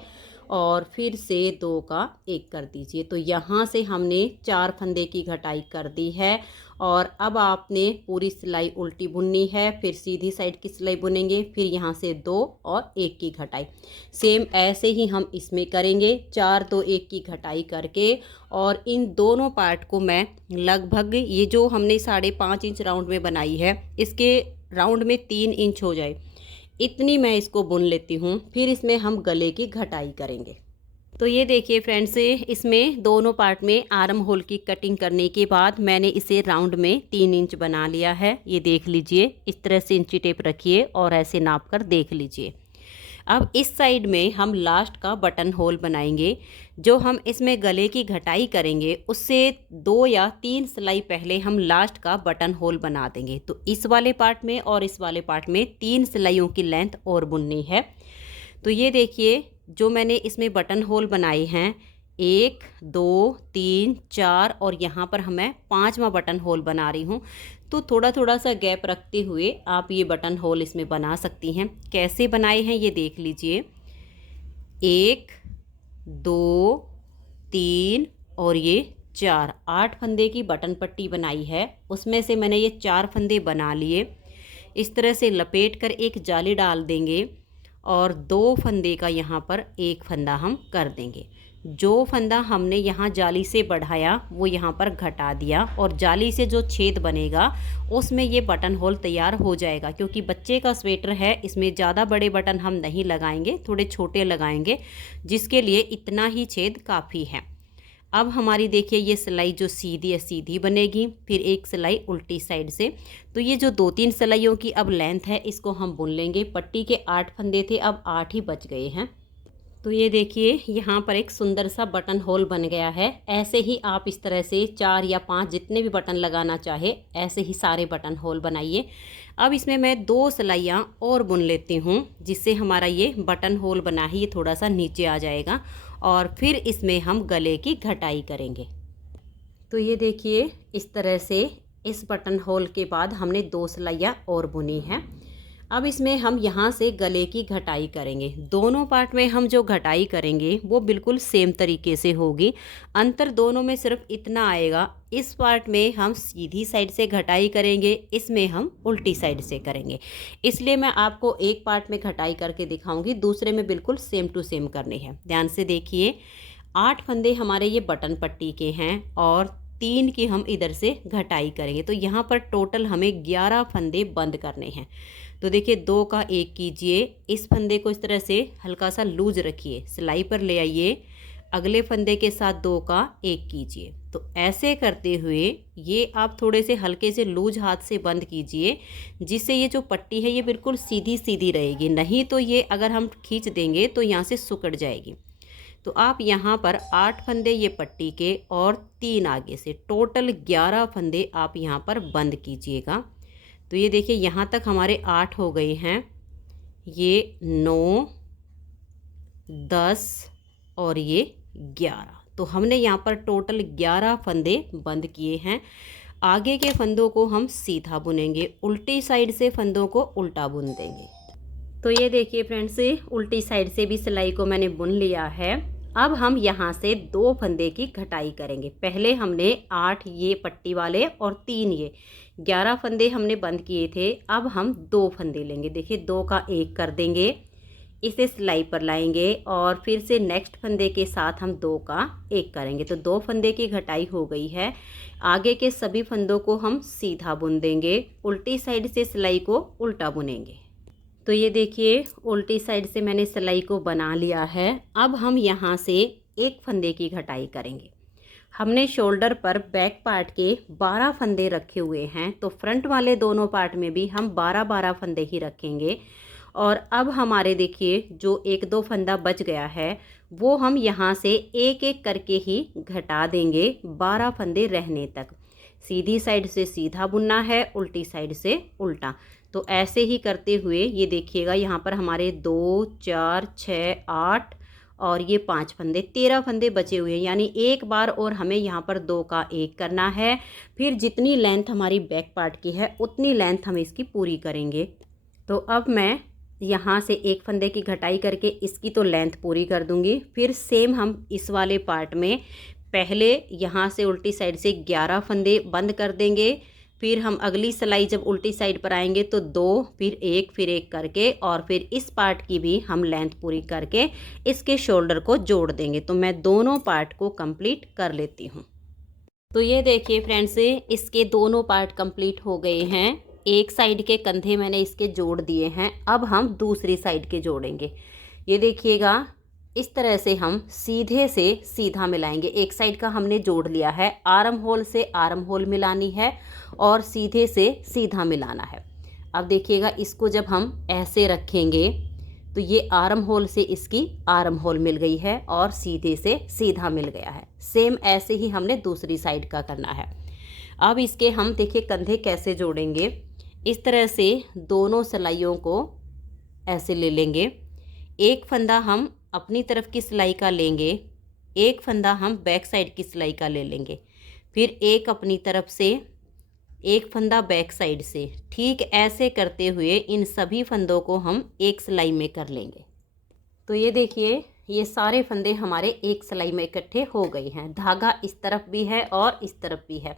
और फिर से 2 का 1 कर दीजिए। तो यहाँ से हमने 4 फंदे की घटाई कर दी है और अब आपने पूरी सिलाई उल्टी बुननी है, फिर सीधी साइड की सिलाई बुनेंगे, फिर यहाँ से 2 और 1 की घटाई। सेम ऐसे ही हम इसमें करेंगे, 4 2 1 की घटाई करके। और इन दोनों पार्ट को मैं लगभग ये जो हमने 5.5 इंच राउंड में बनाई है इसके राउंड में 3 इंच हो जाए इतनी मैं इसको बुन लेती हूँ, फिर इसमें हम गले की घटाई करेंगे। तो ये देखिए फ्रेंड्स, इसमें दोनों पार्ट में आर्म होल की कटिंग करने के बाद मैंने इसे राउंड में 3 इंच बना लिया है। ये देख लीजिए, इस तरह से इंची टेप रखिए और ऐसे नाप कर देख लीजिए। अब इस साइड में हम लास्ट का बटन होल बनाएंगे। जो हम इसमें गले की घटाई करेंगे उससे 2 या 3 सिलाई पहले हम लास्ट का बटन होल बना देंगे। तो इस वाले पार्ट में और इस वाले पार्ट में 3 सिलाइयों की लेंथ और बुननी है। तो ये देखिए जो मैंने इसमें बटन होल बनाए हैं 1 2 3 4 और यहाँ पर मैं 5वां बटन होल बना रही हूँ। तो थोड़ा थोड़ा सा गैप रखते हुए आप ये बटन होल इसमें बना सकती हैं। कैसे बनाए हैं ये देख लीजिए, 1 2 3 और ये 4, 8 फंदे की बटन पट्टी बनाई है। उसमें से मैंने ये 4 फंदे बना लिए। इस तरह से लपेट कर एक जाली डाल देंगे और 2 फंदे का यहाँ पर 1 फंदा हम कर देंगे। जो फंदा हमने यहाँ जाली से बढ़ाया वो यहाँ पर घटा दिया और जाली से जो छेद बनेगा उसमें ये बटन होल तैयार हो जाएगा। क्योंकि बच्चे का स्वेटर है इसमें ज़्यादा बड़े बटन हम नहीं लगाएंगे, थोड़े छोटे लगाएंगे, जिसके लिए इतना ही छेद काफ़ी है। अब हमारी देखिए ये सिलाई जो सीधी है सीधी बनेगी, फिर एक सिलाई उल्टी साइड से। तो ये जो 2-3 सिलाइयों की अब लेंथ है इसको हम बुन लेंगे। पट्टी के 8 फंदे थे, अब 8 ही बच गए हैं। तो ये देखिए यहाँ पर एक सुंदर सा बटन होल बन गया है। ऐसे ही आप इस तरह से 4 या 5 जितने भी बटन लगाना चाहे ऐसे ही सारे बटन होल बनाइए। अब इसमें मैं 2 सिलाइयाँ और बुन लेती हूँ जिससे हमारा ये बटन होल बना है ये थोड़ा सा नीचे आ जाएगा और फिर इसमें हम गले की घटाई करेंगे। तो ये देखिए इस तरह से इस बटन होल के बाद हमने 2 सिलाइयाँ और बुनी हैं। अब इसमें हम यहाँ से गले की घटाई करेंगे। दोनों पार्ट में हम जो घटाई करेंगे वो बिल्कुल सेम तरीके से होगी। अंतर दोनों में सिर्फ इतना आएगा, इस पार्ट में हम सीधी साइड से घटाई करेंगे, इसमें हम उल्टी साइड से करेंगे। इसलिए मैं आपको एक पार्ट में घटाई करके दिखाऊंगी, दूसरे में बिल्कुल सेम टू सेम करनी है। ध्यान से देखिए, 8 फंदे हमारे ये बटन पट्टी के हैं और 3 की हम इधर से घटाई करेंगे। तो यहाँ पर टोटल हमें 11 फंदे बंद करने हैं। तो देखिए, 2 का 1 कीजिए, इस फंदे को इस तरह से हल्का सा लूज रखिए, सिलाई पर ले आइए, अगले फंदे के साथ 2 का 1 कीजिए। तो ऐसे करते हुए ये आप थोड़े से हल्के से लूज हाथ से बंद कीजिए, जिससे ये जो पट्टी है ये बिल्कुल सीधी सीधी रहेगी। नहीं तो ये अगर हम खींच देंगे तो यहाँ से सिकुड़ जाएगी। तो आप यहाँ पर 8 फंदे ये पट्टी के और 3 आगे से, टोटल 11 फंदे आप यहाँ पर बंद कीजिएगा। तो ये देखिए, यहाँ तक हमारे 8 हो गए हैं, ये 9, 10 और ये 11। तो हमने यहाँ पर टोटल 11 फंदे बंद किए हैं। आगे के फंदों को हम सीधा बुनेंगे, उल्टी साइड से फंदों को उल्टा बुन देंगे। तो ये देखिए फ्रेंड्स, उल्टी साइड से भी सिलाई को मैंने बुन लिया है। अब हम यहाँ से 2 फंदे की घटाई करेंगे। पहले हमने 8 ये पट्टी वाले और 3 ये 11 फंदे हमने बंद किए थे। अब हम 2 फंदे लेंगे। देखिए, 2 का 1 कर देंगे, इसे सिलाई पर लाएंगे और फिर से नेक्स्ट फंदे के साथ हम 2 का 1 करेंगे। तो 2 फंदे की घटाई हो गई है। आगे के सभी फंदों को हम सीधा बुन देंगे, उल्टी साइड से सिलाई को उल्टा बुनेंगे। तो ये देखिए, उल्टी साइड से मैंने सिलाई को बना लिया है। अब हम यहाँ से 1 फंदे की घटाई करेंगे। हमने शोल्डर पर बैक पार्ट के 12 फंदे रखे हुए हैं, तो फ्रंट वाले दोनों पार्ट में भी हम 12-12 फंदे ही रखेंगे। और अब हमारे देखिए, जो 1-2 फंदा बच गया है वो हम यहाँ से एक एक करके ही घटा देंगे, 12 फंदे रहने तक। सीधी साइड से सीधा बुनना है, उल्टी साइड से उल्टा। तो ऐसे ही करते हुए ये देखिएगा, यहाँ पर हमारे 2, 4, 6, 8 और ये 5 फंदे, 13 फंदे बचे हुए हैं। यानी एक बार और हमें यहाँ पर 2 का 1 करना है। फिर जितनी लेंथ हमारी बैक पार्ट की है उतनी लेंथ हम इसकी पूरी करेंगे। तो अब मैं यहाँ से 1 फंदे की घटाई करके इसकी तो लेंथ पूरी कर दूँगी। फिर सेम हम इस वाले पार्ट में पहले यहाँ से उल्टी साइड से 11 फंदे बंद कर देंगे। फिर हम अगली सिलाई जब उल्टी साइड पर आएंगे तो 2, फिर 1, फिर 1 करके और फिर इस पार्ट की भी हम लेंथ पूरी करके इसके शोल्डर को जोड़ देंगे। तो मैं दोनों पार्ट को कंप्लीट कर लेती हूँ। तो ये देखिए फ्रेंड्स, इसके दोनों पार्ट कंप्लीट हो गए हैं। एक साइड के कंधे मैंने इसके जोड़ दिए हैं। अब हम दूसरी साइड के जोड़ेंगे। ये देखिएगा, इस तरह से हम सीधे से सीधा मिलाएंगे। एक साइड का हमने जोड़ लिया है, आर्म होल से आर्म होल मिलानी है और सीधे से सीधा मिलाना है। अब देखिएगा, इसको जब हम ऐसे रखेंगे तो ये आर्म होल से इसकी आर्म होल मिल गई है और सीधे से सीधा मिल गया है। सेम ऐसे ही हमने दूसरी साइड का करना है। अब इसके हम देखिए कंधे कैसे जोड़ेंगे। इस तरह से दोनों सिलाइयों को ऐसे ले लेंगे। एक फंदा हम अपनी तरफ की सिलाई का लेंगे, एक फंदा हम बैक साइड की सिलाई का ले लेंगे, फिर एक अपनी तरफ से, एक फंदा बैक साइड से। ठीक ऐसे करते हुए इन सभी फंदों को हम एक सिलाई में कर लेंगे। तो ये देखिए, ये सारे फंदे हमारे एक सिलाई में इकट्ठे हो गए हैं। धागा इस तरफ भी है और इस तरफ भी है।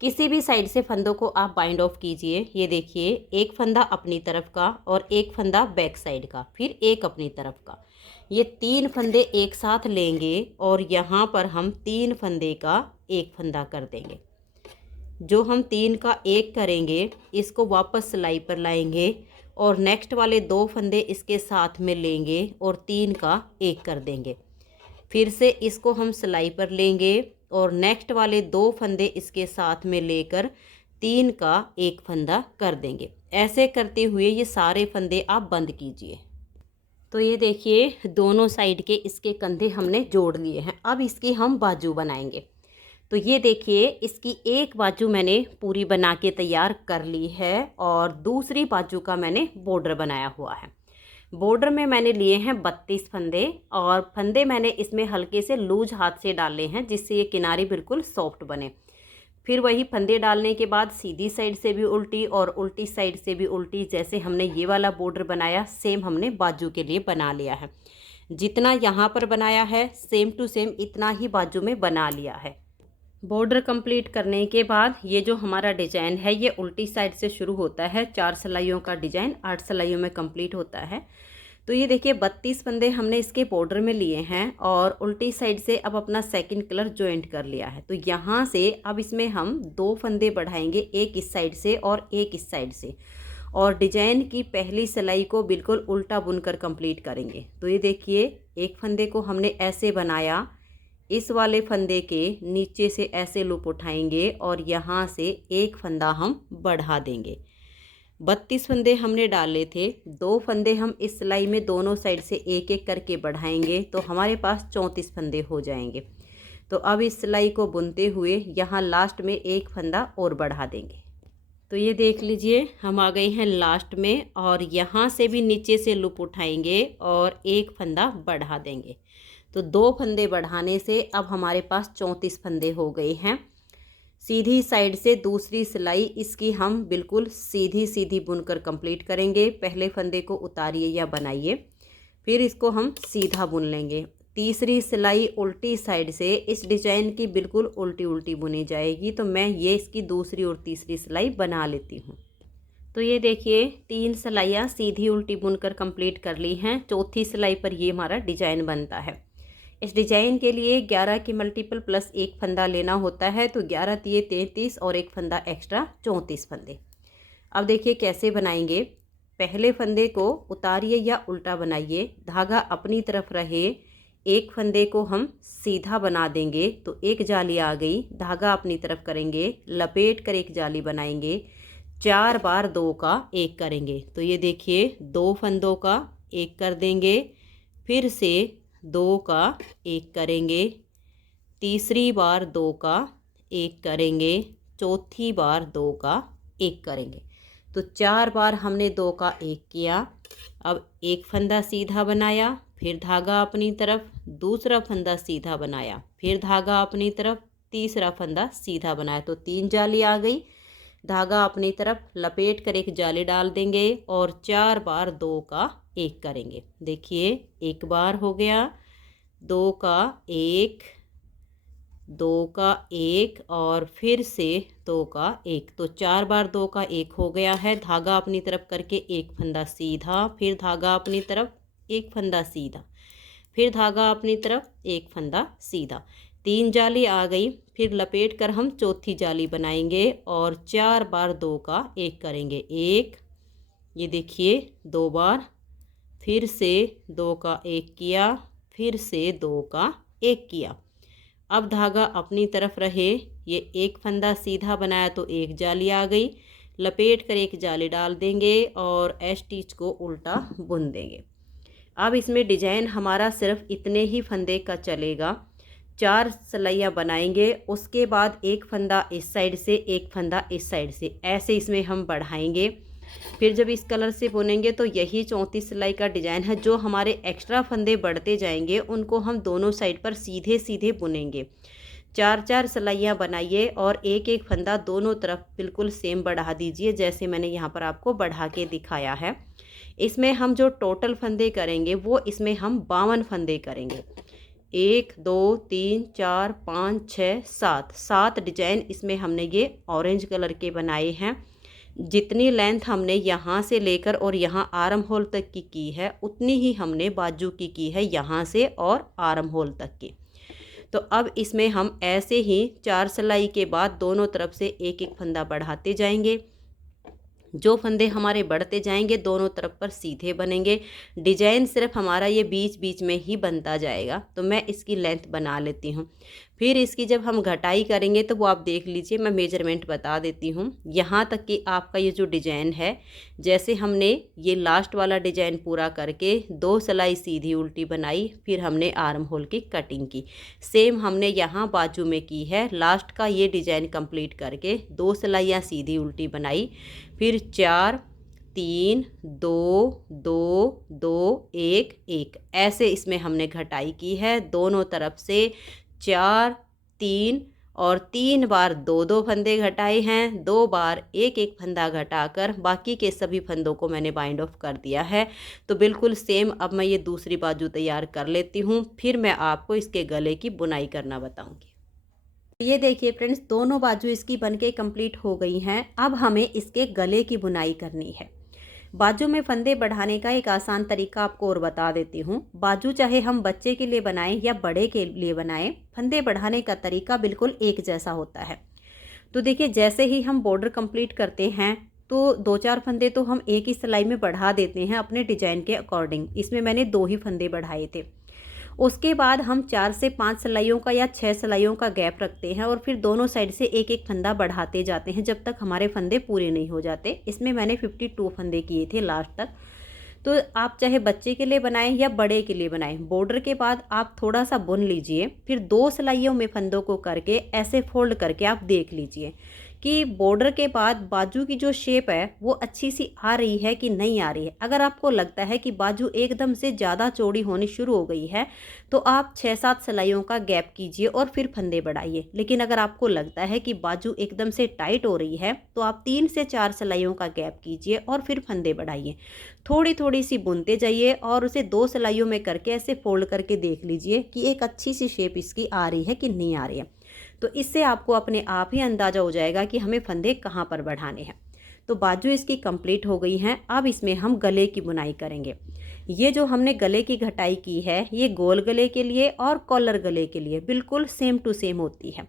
किसी भी साइड से फंदों को आप बाइंड ऑफ कीजिए। ये देखिए, एक फंदा अपनी तरफ का और एक फंदा बैक साइड का, फिर एक अपनी तरफ का। ये 3 फंदे एक साथ लेंगे और यहाँ पर हम 3 फंदे का एक फंदा कर देंगे। जो हम 3 का 1 करेंगे, इसको वापस सिलाई पर लाएंगे और नेक्स्ट वाले 2 फंदे इसके साथ में लेंगे और 3 का 1 कर देंगे। फिर से इसको हम सिलाई पर लेंगे और नेक्स्ट वाले 2 फंदे इसके साथ में लेकर 3 का 1 फंदा कर देंगे। ऐसे करते हुए ये सारे फंदे आप बंद कीजिए। तो ये देखिए, दोनों साइड के इसके कंधे हमने जोड़ लिए हैं। अब इसकी हम बाजू बनाएंगे। तो ये देखिए, इसकी एक बाजू मैंने पूरी बना के तैयार कर ली है और दूसरी बाजू का मैंने बॉर्डर बनाया हुआ है। बॉर्डर में मैंने लिए हैं 32 फंदे और फंदे मैंने इसमें हल्के से लूज हाथ से डाले हैं, जिससे ये किनारे बिल्कुल सॉफ्ट बने। फिर वही फंदे डालने के बाद सीधी साइड से भी उल्टी और उल्टी साइड से भी उल्टी, जैसे हमने ये वाला बॉर्डर बनाया सेम हमने बाजू के लिए बना लिया है। जितना यहाँ पर बनाया है सेम टू सेम इतना ही बाजू में बना लिया है। बॉर्डर कंप्लीट करने के बाद ये जो हमारा डिजाइन है ये उल्टी साइड से शुरू होता है। 4 सिलाइयों का डिजाइन 8 सिलाइयों में कंप्लीट होता है। तो ये देखिए 32 फंदे हमने इसके बॉर्डर में लिए हैं और उल्टी साइड से अब अपना सेकंड कलर ज्वाइंट कर लिया है। तो यहाँ से अब इसमें हम 2 फंदे बढ़ाएंगे, एक इस साइड से और एक इस साइड से, और डिजाइन की पहली सिलाई को बिल्कुल उल्टा बुनकर कंप्लीट करेंगे। तो ये देखिए एक फंदे को हमने ऐसे बनाया, इस वाले फंदे के नीचे से ऐसे लूप उठाएंगे और यहाँ से एक फंदा हम बढ़ा देंगे। 32 फंदे हमने डाले थे, 2 फंदे हम इस सिलाई में दोनों साइड से एक एक करके बढ़ाएंगे तो हमारे पास 34 फंदे हो जाएंगे। तो अब इस सिलाई को बुनते हुए यहाँ लास्ट में एक फंदा और बढ़ा देंगे। तो ये देख लीजिए हम आ गए हैं लास्ट में और यहाँ से भी नीचे से लूप उठाएंगे और एक फंदा बढ़ा देंगे। तो 2 फंदे बढ़ाने से अब हमारे पास 34 फंदे हो गए हैं। सीधी साइड से दूसरी सिलाई इसकी हम बिल्कुल सीधी सीधी बुनकर कंप्लीट करेंगे। पहले फंदे को उतारिए या बनाइए, फिर इसको हम सीधा बुन लेंगे। तीसरी सिलाई उल्टी साइड से इस डिजाइन की बिल्कुल उल्टी उल्टी बुनी जाएगी। तो मैं ये इसकी दूसरी और तीसरी सिलाई बना लेती हूँ। तो ये देखिए 3 सिलाइयाँ सीधी उल्टी बुनकर कंप्लीट कर ली हैं। चौथी सिलाई पर ये हमारा डिजाइन बनता है। इस डिजाइन के लिए 11 के मल्टीपल प्लस एक फंदा लेना होता है। तो 11 तिये 33 और एक फंदा एक्स्ट्रा 34 फंदे। अब देखिए कैसे बनाएंगे। पहले फंदे को उतारिए या उल्टा बनाइए, धागा अपनी तरफ रहे, एक फंदे को हम सीधा बना देंगे तो एक जाली आ गई, धागा अपनी तरफ करेंगे, लपेट कर एक जाली बनाएंगे, 4 बार 2 का 1 करेंगे। तो ये देखिए 2 फंदों का 1 कर देंगे, फिर से 2 का 1 करेंगे, तीसरी बार 2 का 1 करेंगे, चौथी बार 2 का 1 करेंगे। तो 4 बार हमने 2 का 1 किया। अब एक फंदा सीधा बनाया, फिर धागा अपनी तरफ, दूसरा फंदा सीधा बनाया, फिर धागा अपनी तरफ, तीसरा फंदा सीधा बनाया। तो 3 जाली आ गई, धागा अपनी तरफ लपेट कर एक जाली डाल देंगे और 4 बार 2 का 1 करेंगे। देखिए एक बार हो गया, 2 का 1, 2 का 1 और फिर से 2 का 1। तो 4 बार 2 का 1 हो गया है। धागा अपनी तरफ करके एक फंदा सीधा, फिर धागा अपनी तरफ, एक फंदा सीधा, फिर धागा अपनी तरफ, एक फंदा सीधा। 3 जाली आ गई, फिर लपेट कर हम चौथी जाली बनाएंगे और 4 बार 2 का 1 करेंगे। 1, ये देखिए 2 बार, फिर से 2 का 1 किया, फिर से 2 का 1 किया। अब धागा अपनी तरफ रहे, ये एक फंदा सीधा बनाया तो एक जाली आ गई, लपेट कर एक जाली डाल देंगे और स्टिच को उल्टा बुन देंगे। अब इसमें डिजाइन हमारा सिर्फ इतने ही फंदे का चलेगा। 4 सिलाइयाँ बनाएंगे, उसके बाद एक फंदा इस साइड से, एक फंदा इस साइड से, ऐसे इसमें हम बढ़ाएंगे। फिर जब इस कलर से बुनेंगे तो यही 34 सिलाई का डिजाइन है। जो हमारे एक्स्ट्रा फंदे बढ़ते जाएंगे उनको हम दोनों साइड पर सीधे सीधे बुनेंगे। 4-4 सिलाइयाँ बनाइए और एक एक फंदा दोनों तरफ बिल्कुल सेम बढ़ा दीजिए, जैसे मैंने यहाँ पर आपको बढ़ा के दिखाया है। इसमें हम जो टोटल फंदे करेंगे वो इसमें हम 52 फंदे करेंगे। 1 2 3 4 5 6 7 डिजाइन इसमें हमने ये ऑरेंज कलर के बनाए हैं। जितनी लेंथ हमने यहाँ से लेकर और यहाँ आर्म होल तक की है उतनी ही हमने बाजू की है, यहाँ से और आर्म होल तक की। तो अब इसमें हम ऐसे ही 4 सिलाई के बाद दोनों तरफ से एक एक फंदा बढ़ाते जाएंगे। जो फंदे हमारे बढ़ते जाएंगे दोनों तरफ पर सीधे बनेंगे। डिजाइन सिर्फ हमारा ये बीच बीच में ही बनता जाएगा। तो मैं इसकी लेंथ बना लेती हूँ। फिर इसकी जब हम घटाई करेंगे तो वो आप देख लीजिए, मैं मेजरमेंट बता देती हूँ। यहाँ तक कि आपका ये जो डिजाइन है, जैसे हमने ये लास्ट वाला डिजाइन पूरा करके 2 सिलाई सीधी उल्टी बनाई, फिर हमने आर्म होल की कटिंग की, सेम हमने यहाँ बाजू में की है। लास्ट का ये डिजाइन कंप्लीट करके 2 सिलाइयाँ सीधी उल्टी बनाई, फिर 4 3 2 2 2 1 1, ऐसे इसमें हमने घटाई की है। दोनों तरफ से 4 3 और 3 बार 2-2 फंदे घटाए हैं, 2 बार 1-1 फंदा घटाकर बाकी के सभी फंदों को मैंने बाइंड ऑफ कर दिया है। तो बिल्कुल सेम अब मैं ये दूसरी बाजू तैयार कर लेती हूँ, फिर मैं आपको इसके गले की बुनाई करना बताऊँगी। ये देखिए फ्रेंड्स, दोनों बाजू इसकी बनके कंप्लीट हो गई हैं। अब हमें इसके गले की बुनाई करनी है। बाजू में फंदे बढ़ाने का एक आसान तरीका आपको और बता देती हूँ। बाजू चाहे हम बच्चे के लिए बनाएं या बड़े के लिए बनाएं, फंदे बढ़ाने का तरीका बिल्कुल एक जैसा होता है। तो देखिए, जैसे ही हम बॉर्डर कंप्लीट करते हैं तो 2-4 फंदे तो हम एक ही सिलाई में बढ़ा देते हैं अपने डिजाइन के अकॉर्डिंग। इसमें मैंने 2 ही फंदे बढ़ाए थे। उसके बाद हम 4 से 5 सिलाइयों का या 6 सिलाइयों का गैप रखते हैं और फिर दोनों साइड से एक एक फंदा बढ़ाते जाते हैं जब तक हमारे फंदे पूरे नहीं हो जाते। इसमें मैंने 52 फंदे किए थे लास्ट तक। तो आप चाहे बच्चे के लिए बनाएं या बड़े के लिए बनाएं, बॉर्डर के बाद आप थोड़ा सा बुन लीजिए, फिर 2 सिलाइयों में फंदों को करके ऐसे फोल्ड करके आप देख लीजिए कि बॉर्डर के बाद बाजू की जो शेप है वो अच्छी सी आ रही है कि नहीं आ रही है। अगर आपको लगता है कि बाजू एकदम से ज़्यादा चौड़ी होनी शुरू हो गई है तो आप 6-7 सिलाइयों का गैप कीजिए और फिर फंदे बढ़ाइए। लेकिन अगर आपको लगता है कि बाजू एकदम से टाइट हो रही है तो आप 3 से 4 सिलाइयों का गैप कीजिए और फिर फंदे बढ़ाइए। थोड़ी थोड़ी सी बुनते जाइए और उसे 2 सिलाइयों में करके ऐसे फोल्ड करके देख लीजिए कि एक अच्छी सी शेप इसकी आ रही है कि नहीं आ रही है। तो इससे आपको अपने आप ही अंदाज़ा हो जाएगा कि हमें फंदे कहाँ पर बढ़ाने हैं। तो बाजू इसकी कंप्लीट हो गई हैं। अब इसमें हम गले की बुनाई करेंगे। ये जो हमने गले की घटाई की है ये गोल गले के लिए और कॉलर गले के लिए बिल्कुल सेम टू सेम होती है।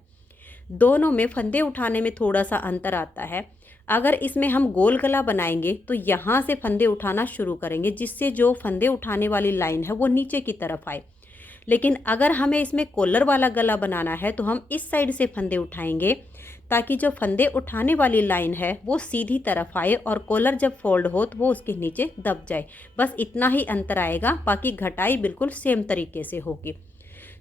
दोनों में फंदे उठाने में थोड़ा सा अंतर आता है। अगर इसमें हम गोल गला बनाएंगे तो यहाँ से फंदे उठाना शुरू करेंगे जिससे जो फंदे उठाने वाली लाइन है वो नीचे की तरफ आए। लेकिन अगर हमें इसमें कॉलर वाला गला बनाना है तो हम इस साइड से फंदे उठाएंगे ताकि जो फंदे उठाने वाली लाइन है वो सीधी तरफ आए और कॉलर जब फोल्ड हो तो वो उसके नीचे दब जाए। बस इतना ही अंतर आएगा, बाकी घटाई बिल्कुल सेम तरीके से होगी।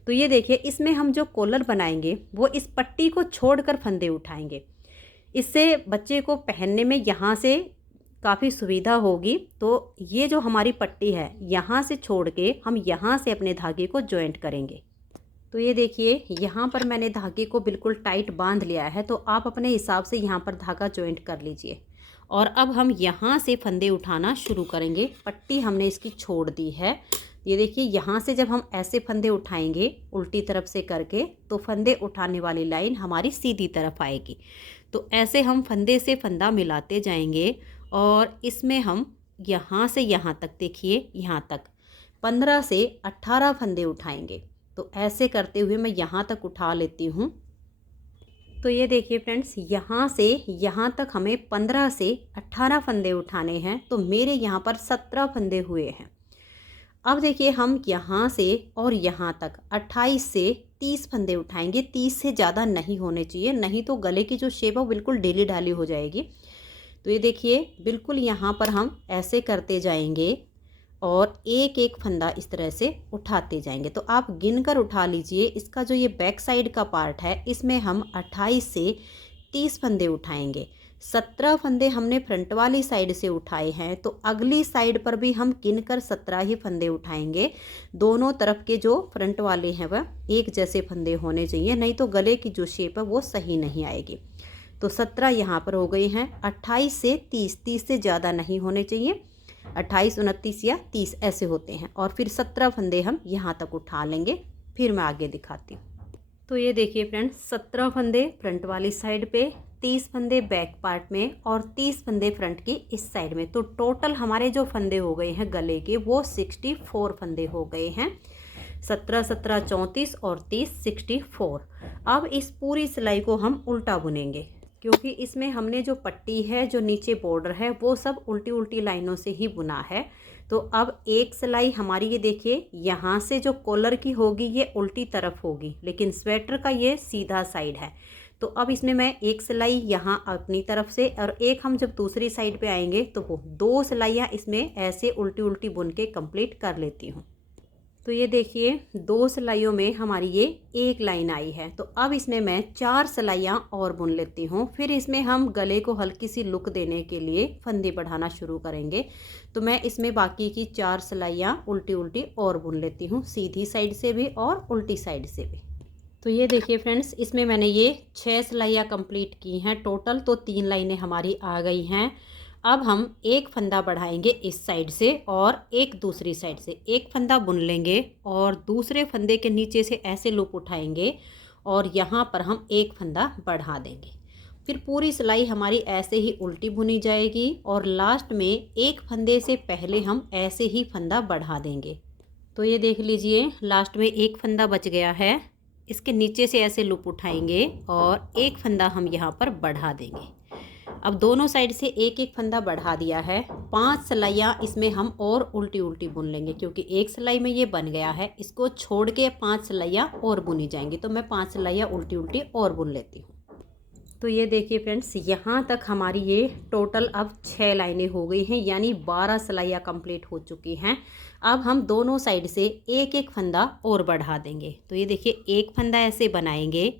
तो ये देखिए, इसमें हम जो कॉलर बनाएंगे वो इस पट्टी को छोड़कर फंदे उठाएंगे। इससे बच्चे को पहनने में यहाँ से काफ़ी सुविधा होगी। तो ये जो हमारी पट्टी है यहाँ से छोड़ के हम यहाँ से अपने धागे को जॉइंट करेंगे। तो ये देखिए, यहाँ पर मैंने धागे को बिल्कुल टाइट बांध लिया है। तो आप अपने हिसाब से यहाँ पर धागा जॉइंट कर लीजिए और अब हम यहाँ से फंदे उठाना शुरू करेंगे। पट्टी हमने इसकी छोड़ दी है। ये देखिए, यहाँ से जब हम ऐसे फंदे उठाएंगे उल्टी तरफ से करके तो फंदे उठाने वाली लाइन हमारी सीधी तरफ आएगी। तो ऐसे हम फंदे से फंदा मिलाते जाएंगे और इसमें हम यहाँ से यहाँ तक, देखिए यहाँ तक 15 से 18 फंदे उठाएंगे। तो ऐसे करते हुए मैं यहाँ तक उठा लेती हूँ। तो ये देखिए फ्रेंड्स, यहाँ से यहाँ तक हमें 15 से 18 फंदे उठाने हैं। तो मेरे यहाँ पर 17 फंदे हुए हैं। अब देखिए, हम यहाँ से और यहाँ तक 28 से 30 फंदे उठाएंगे। 30 से ज़्यादा नहीं होने चाहिए, नहीं तो गले की जो शेप है वो बिल्कुल ढीली ढाली हो जाएगी। तो ये देखिए, बिल्कुल यहाँ पर हम ऐसे करते जाएंगे और एक एक फंदा इस तरह से उठाते जाएंगे। तो आप गिन कर उठा लीजिए। इसका जो ये बैक साइड का पार्ट है इसमें हम 28 से 30 फंदे उठाएंगे। 17 फंदे हमने फ्रंट वाली साइड से उठाए हैं, तो अगली साइड पर भी हम गिन कर 17 ही फंदे उठाएंगे। दोनों तरफ के जो फ्रंट वाले हैं वह एक जैसे फंदे होने चाहिए, नहीं तो गले की जो शेप है वो सही नहीं आएगी। तो 17 यहाँ पर हो गए हैं। 28 से 30, 30 से ज़्यादा नहीं होने चाहिए। 28, 29 या 30 ऐसे होते हैं। और फिर 17 फंदे हम यहाँ तक उठा लेंगे। फिर मैं आगे दिखाती हूँ। तो ये देखिए फ्रेंड्स, 17 फंदे फ्रंट वाली साइड पे, 30 फंदे बैक पार्ट में और 30 फंदे फ्रंट की इस साइड में। तो टोटल हमारे जो फंदे हो गए हैं गले के वो 64 फंदे हो गए हैं। 17, 17, 34 और 30, 64। अब इस पूरी सिलाई को हम उल्टा बुनेंगे क्योंकि इसमें हमने जो पट्टी है, जो नीचे बॉर्डर है, वो सब उल्टी उल्टी लाइनों से ही बुना है। तो अब एक सिलाई हमारी, ये देखिए, यहाँ से जो कॉलर की होगी ये उल्टी तरफ होगी, लेकिन स्वेटर का ये सीधा साइड है। तो अब इसमें मैं एक सिलाई यहाँ अपनी तरफ से और एक हम जब दूसरी साइड पे आएंगे तो वो 2 सिलाइयाँ इसमें ऐसे उल्टी उल्टी बुन के कंप्लीट कर लेती हूँ। तो ये देखिए, 2 सिलाइयों में हमारी ये एक लाइन आई है। तो अब इसमें मैं 4 सिलाइयाँ और बुन लेती हूँ। फिर इसमें हम गले को हल्की सी लुक देने के लिए फंदे बढ़ाना शुरू करेंगे। तो मैं इसमें बाकी की 4 सिलाइयाँ उल्टी उल्टी और बुन लेती हूँ, सीधी साइड से भी और उल्टी साइड से भी। तो ये देखिए फ्रेंड्स, इसमें मैंने ये 6 सिलाइयाँ कंप्लीट की हैं टोटल, तो 3 लाइनें हमारी आ गई हैं। अब हम एक फंदा बढ़ाएंगे इस साइड से और एक दूसरी साइड से, एक फंदा बुन लेंगे और दूसरे फंदे के नीचे से ऐसे लूप उठाएंगे और यहाँ पर हम एक फंदा बढ़ा देंगे। फिर पूरी सिलाई हमारी ऐसे ही उल्टी बुनी जाएगी और लास्ट में एक फंदे से पहले हम ऐसे ही फंदा बढ़ा देंगे। तो ये देख लीजिए, लास्ट में एक फंदा बच गया है। इसके नीचे से ऐसे लूप उठाएंगे और एक फंदा हम यहाँ पर बढ़ा देंगे। अब दोनों साइड से एक एक फंदा बढ़ा दिया है। 5 सिलाइयाँ इसमें हम और उल्टी उल्टी बुन लेंगे, क्योंकि एक सिलाई में ये बन गया है। इसको छोड़ के 5 सिलाइयाँ और बुनी जाएंगी, तो मैं 5 सिलाइयाँ उल्टी उल्टी और बुन लेती हूँ। तो ये देखिए फ्रेंड्स, यहाँ तक हमारी ये टोटल अब 6 लाइनें हो गई हैं, यानी 12 सिलाइयाँ कंप्लीट हो चुकी हैं। अब हम दोनों साइड से एक एक फंदा और बढ़ा देंगे। तो ये देखिए, एक फंदा ऐसे बनाएंगे,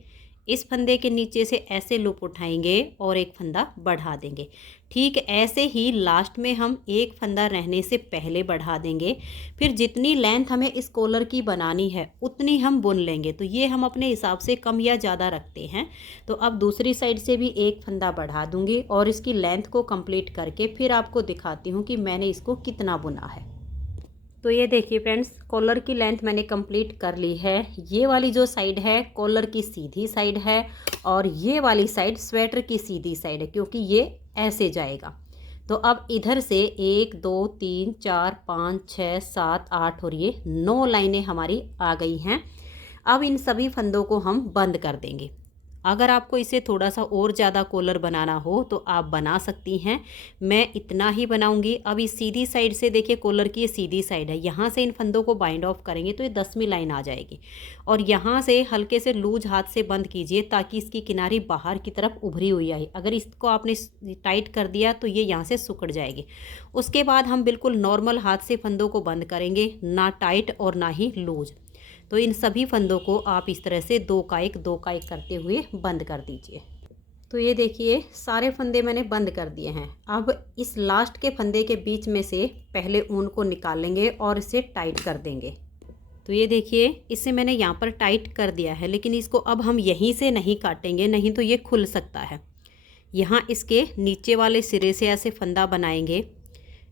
इस फंदे के नीचे से ऐसे लूप उठाएंगे और एक फंदा बढ़ा देंगे। ठीक ऐसे ही लास्ट में हम एक फंदा रहने से पहले बढ़ा देंगे। फिर जितनी लेंथ हमें इस कॉलर की बनानी है उतनी हम बुन लेंगे। तो ये हम अपने हिसाब से कम या ज़्यादा रखते हैं। तो अब दूसरी साइड से भी एक फंदा बढ़ा दूंगी और इसकी लेंथ को कंप्लीट करके फिर आपको दिखाती हूँ कि मैंने इसको कितना बुना है। तो ये देखिए फ्रेंड्स, कॉलर की लेंथ मैंने कंप्लीट कर ली है। ये वाली जो साइड है कॉलर की सीधी साइड है और ये वाली साइड स्वेटर की सीधी साइड है, क्योंकि ये ऐसे जाएगा। तो अब इधर से 1 2 3 4 5 6 7 8 और ये 9 लाइनें हमारी आ गई हैं। अब इन सभी फंदों को हम बंद कर देंगे। अगर आपको इसे थोड़ा सा और ज़्यादा कॉलर बनाना हो तो आप बना सकती हैं। मैं इतना ही बनाऊंगी। अब इस सीधी साइड से देखिए, कॉलर की ये सीधी साइड है, यहाँ से इन फंदों को बाइंड ऑफ करेंगे तो ये 10वीं लाइन आ जाएगी। और यहाँ से हल्के से लूज हाथ से बंद कीजिए ताकि इसकी किनारी बाहर की तरफ उभरी हुई आए। अगर इसको आपने टाइट कर दिया तो ये यहाँ से सिकुड़ जाएगी। उसके बाद हम बिल्कुल नॉर्मल हाथ से फंदों को बंद करेंगे, ना टाइट और ना ही लूज। तो इन सभी फंदों को आप इस तरह से 2 का 1 करते हुए बंद कर दीजिए। तो ये देखिए, सारे फंदे मैंने बंद कर दिए हैं। अब इस लास्ट के फंदे के बीच में से पहले ऊन को निकालेंगे और इसे टाइट कर देंगे। तो ये देखिए, इसे मैंने यहाँ पर टाइट कर दिया है, लेकिन इसको अब हम यहीं से नहीं काटेंगे, नहीं तो ये खुल सकता है। यहाँ इसके नीचे वाले सिरे से ऐसे फंदा बनाएंगे,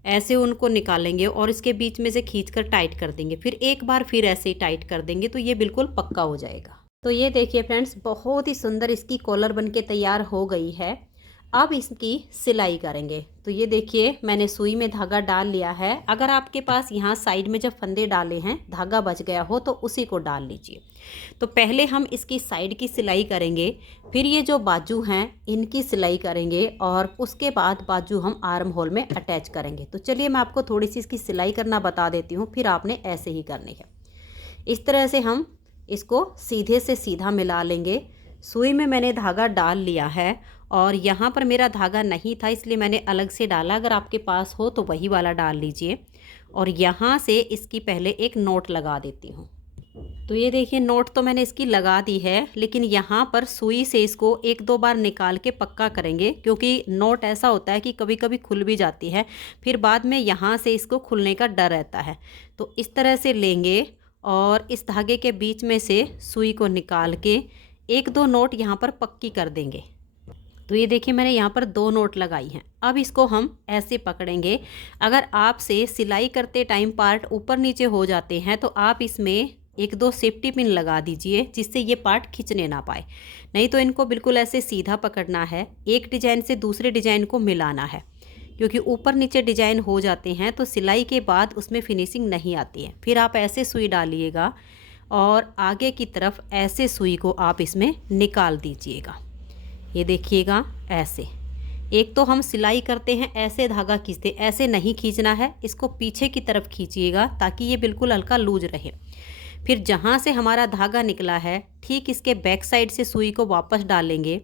ऐसे उनको निकालेंगे और इसके बीच में से खींचकर टाइट कर देंगे। फिर एक बार फिर ऐसे ही टाइट कर देंगे तो ये बिल्कुल पक्का हो जाएगा। तो ये देखिए फ्रेंड्स, बहुत ही सुंदर इसकी कॉलर बनके तैयार हो गई है। अब इसकी सिलाई करेंगे। तो ये देखिए, मैंने सुई में धागा डाल लिया है। अगर आपके पास यहाँ साइड में जब फंदे डाले हैं धागा बच गया हो तो उसी को डाल लीजिए। तो पहले हम इसकी साइड की सिलाई करेंगे, फिर ये जो बाजू हैं इनकी सिलाई करेंगे और उसके बाद बाजू हम आर्म होल में अटैच करेंगे। तो चलिए मैं आपको थोड़ी सी इसकी सिलाई करना बता देती हूँ, फिर आपने ऐसे ही करनी है। इस तरह से हम इसको सीधे से सीधा मिला लेंगे। सुई में मैंने धागा डाल लिया है और यहाँ पर मेरा धागा नहीं था इसलिए मैंने अलग से डाला। अगर आपके पास हो तो वही वाला डाल लीजिए। और यहाँ से इसकी पहले एक नोट लगा देती हूँ। तो ये देखिए, नोट तो मैंने इसकी लगा दी है, लेकिन यहाँ पर सुई से इसको 1-2 बार निकाल के पक्का करेंगे, क्योंकि नोट ऐसा होता है कि कभी कभी खुल भी जाती है, फिर बाद में यहाँ से इसको खुलने का डर रहता है। तो इस तरह से लेंगे और इस धागे के बीच में से सुई को निकाल के 1-2 नोट यहाँ पर पक्की कर देंगे। तो ये देखिए, मैंने यहाँ पर 2 नोट लगाई हैं। अब इसको हम ऐसे पकड़ेंगे। अगर आपसे सिलाई करते टाइम पार्ट ऊपर नीचे हो जाते हैं तो आप इसमें 1-2 सेफ्टी पिन लगा दीजिए, जिससे ये पार्ट खींचने ना पाए। नहीं तो इनको बिल्कुल ऐसे सीधा पकड़ना है, एक डिजाइन से दूसरे डिजाइन को मिलाना है, क्योंकि ऊपर नीचे डिजाइन हो जाते हैं तो सिलाई के बाद उसमें फिनिशिंग नहीं आती है। फिर आप ऐसे सुई डालिएगा और आगे की तरफ ऐसे सुई को आप इसमें निकाल दीजिएगा। ये देखिएगा, ऐसे। एक तो हम सिलाई करते हैं ऐसे धागा खींचते, ऐसे नहीं खींचना है, इसको पीछे की तरफ खींचिएगा ताकि ये बिल्कुल हल्का लूज रहे। फिर जहाँ से हमारा धागा निकला है ठीक इसके बैक साइड से सुई को वापस डालेंगे।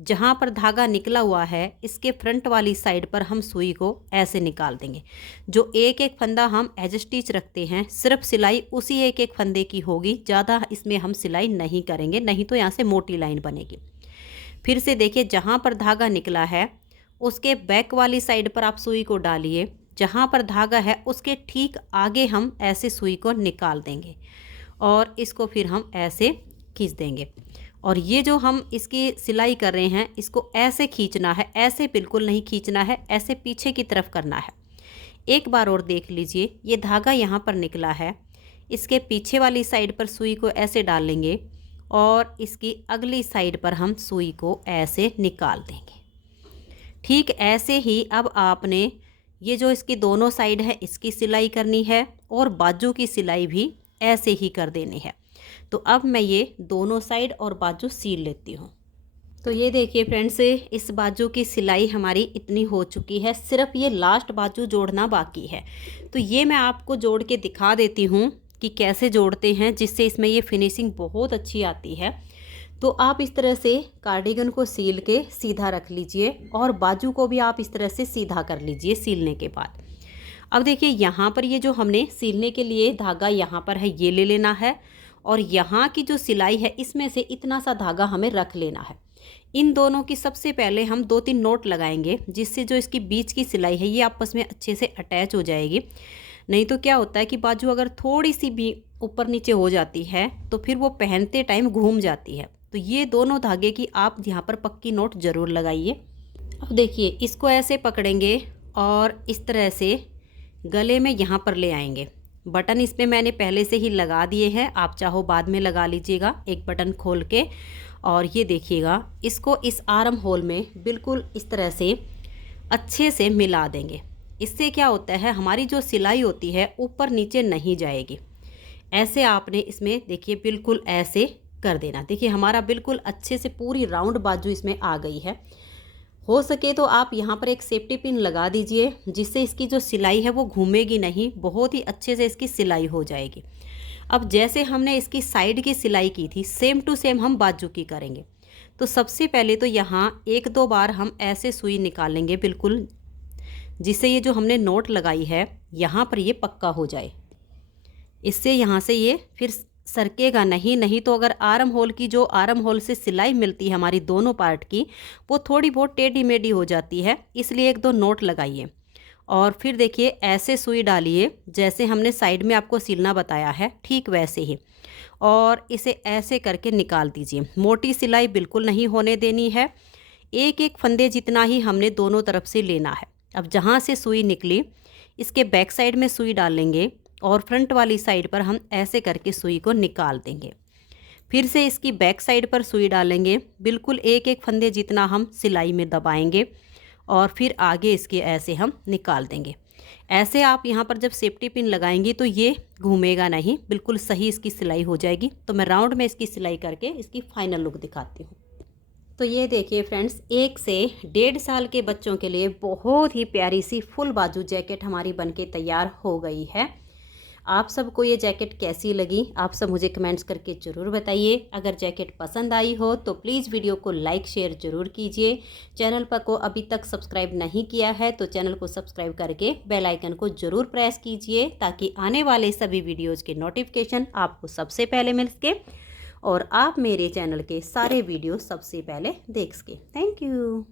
जहाँ पर धागा निकला हुआ है इसके फ्रंट वाली साइड पर हम सुई को ऐसे निकाल देंगे। जो एक एक फंदा हम एज स्टिच रखते हैं, सिर्फ सिलाई उसी एक एक फंदे की होगी, ज़्यादा इसमें हम सिलाई नहीं करेंगे, नहीं तो यहाँ से मोटी लाइन बनेगी। फिर से देखिए, जहाँ पर धागा निकला है उसके बैक वाली साइड पर आप सुई को डालिए। जहाँ पर धागा है उसके ठीक आगे हम ऐसे सुई को निकाल देंगे और इसको फिर हम ऐसे खींच देंगे। और ये जो हम इसकी सिलाई कर रहे हैं इसको ऐसे खींचना है, ऐसे बिल्कुल नहीं खींचना है, ऐसे पीछे की तरफ करना है। एक बार और देख लीजिए, ये धागा यहाँ पर निकला है, इसके पीछे वाली साइड पर सुई को ऐसे डाल लेंगे और इसकी अगली साइड पर हम सुई को ऐसे निकाल देंगे। ठीक ऐसे ही अब आपने ये जो इसकी दोनों साइड है इसकी सिलाई करनी है और बाजू की सिलाई भी ऐसे ही कर देनी है। तो अब मैं ये दोनों साइड और बाजू सील लेती हूँ। तो ये देखिए फ्रेंड्स, इस बाजू की सिलाई हमारी इतनी हो चुकी है, सिर्फ ये लास्ट बाजू जोड़ना बाकी है। तो ये मैं आपको जोड़ के दिखा देती हूँ कि कैसे जोड़ते हैं, जिससे इसमें ये फिनिशिंग बहुत अच्छी आती है। तो आप इस तरह से कार्डिगन को सील के सीधा रख लीजिए और बाजू को भी आप इस तरह से सीधा कर लीजिए सीलने के बाद। अब देखिए यहाँ पर ये जो हमने सीलने के लिए धागा यहाँ पर है ये ले लेना है और यहाँ की जो सिलाई है इसमें से इतना सा धागा हमें रख लेना है। इन दोनों की सबसे पहले हम 2-3 नोट लगाएंगे, जिससे जो इसकी बीच की सिलाई है ये आपस में अच्छे से अटैच हो जाएगी। नहीं तो क्या होता है कि बाजू अगर थोड़ी सी भी ऊपर नीचे हो जाती है तो फिर वो पहनते टाइम घूम जाती है। तो ये दोनों धागे की आप यहाँ पर पक्की नोट ज़रूर लगाइए। अब देखिए इसको ऐसे पकड़ेंगे और इस तरह से गले में यहाँ पर ले आएंगे। बटन इसमें मैंने पहले से ही लगा दिए हैं, आप चाहो बाद में लगा लीजिएगा एक बटन खोल के। और ये देखिएगा इसको इस आर्म होल में बिल्कुल इस तरह से अच्छे से मिला देंगे। इससे क्या होता है हमारी जो सिलाई होती है ऊपर नीचे नहीं जाएगी। ऐसे आपने इसमें देखिए बिल्कुल ऐसे कर देना। देखिए हमारा बिल्कुल अच्छे से पूरी राउंड बाजू इसमें आ गई है। हो सके तो आप यहाँ पर एक सेफ्टी पिन लगा दीजिए, जिससे इसकी जो सिलाई है वो घूमेगी नहीं, बहुत ही अच्छे से इसकी सिलाई हो जाएगी। अब जैसे हमने इसकी साइड की सिलाई की थी सेम टू सेम हम बाजू की करेंगे। तो सबसे पहले तो यहाँ 1-2 बार हम ऐसे सुई निकालेंगे बिल्कुल, जिससे ये जो हमने नोट लगाई है यहाँ पर ये पक्का हो जाए। इससे यहाँ से ये फिर सरकेगा नहीं। नहीं तो अगर आर्म होल की जो आर्म होल से सिलाई मिलती है हमारी दोनों पार्ट की, वो थोड़ी बहुत टेढ़ी मेढ़ी हो जाती है। इसलिए 1-2 नोट लगाइए और फिर देखिए ऐसे सुई डालिए जैसे हमने साइड में आपको सिलना बताया है, ठीक वैसे ही, और इसे ऐसे करके निकाल दीजिए। मोटी सिलाई बिल्कुल नहीं होने देनी है, एक फंदे जितना ही हमने दोनों तरफ से लेना है। अब जहाँ से सुई निकली इसके बैक साइड में सुई डाल लेंगे और फ्रंट वाली साइड पर हम ऐसे करके सुई को निकाल देंगे। फिर से इसकी बैक साइड पर सुई डालेंगे, बिल्कुल एक फंदे जितना हम सिलाई में दबाएंगे और फिर आगे इसके ऐसे हम निकाल देंगे। ऐसे आप यहाँ पर जब सेफ्टी पिन लगाएंगी तो ये घूमेगा नहीं, बिल्कुल सही इसकी सिलाई हो जाएगी। तो मैं राउंड में इसकी सिलाई करके इसकी फाइनल लुक दिखाती हूँ। तो ये देखिए फ्रेंड्स, 1 से 1.5 साल के बच्चों के लिए बहुत ही प्यारी सी फुल बाजू जैकेट हमारी बनके तैयार हो गई है। आप सबको ये जैकेट कैसी लगी आप सब मुझे कमेंट्स करके ज़रूर बताइए। अगर जैकेट पसंद आई हो तो प्लीज़ वीडियो को लाइक शेयर ज़रूर कीजिए। चैनल पर को अभी तक सब्सक्राइब नहीं किया है तो चैनल को सब्सक्राइब करके बेल आइकन को ज़रूर प्रेस कीजिए, ताकि आने वाले सभी वीडियोज़ के नोटिफिकेशन आपको सबसे पहले मिल सके और आप मेरे चैनल के सारे वीडियो सबसे पहले देख सकें। Thank you.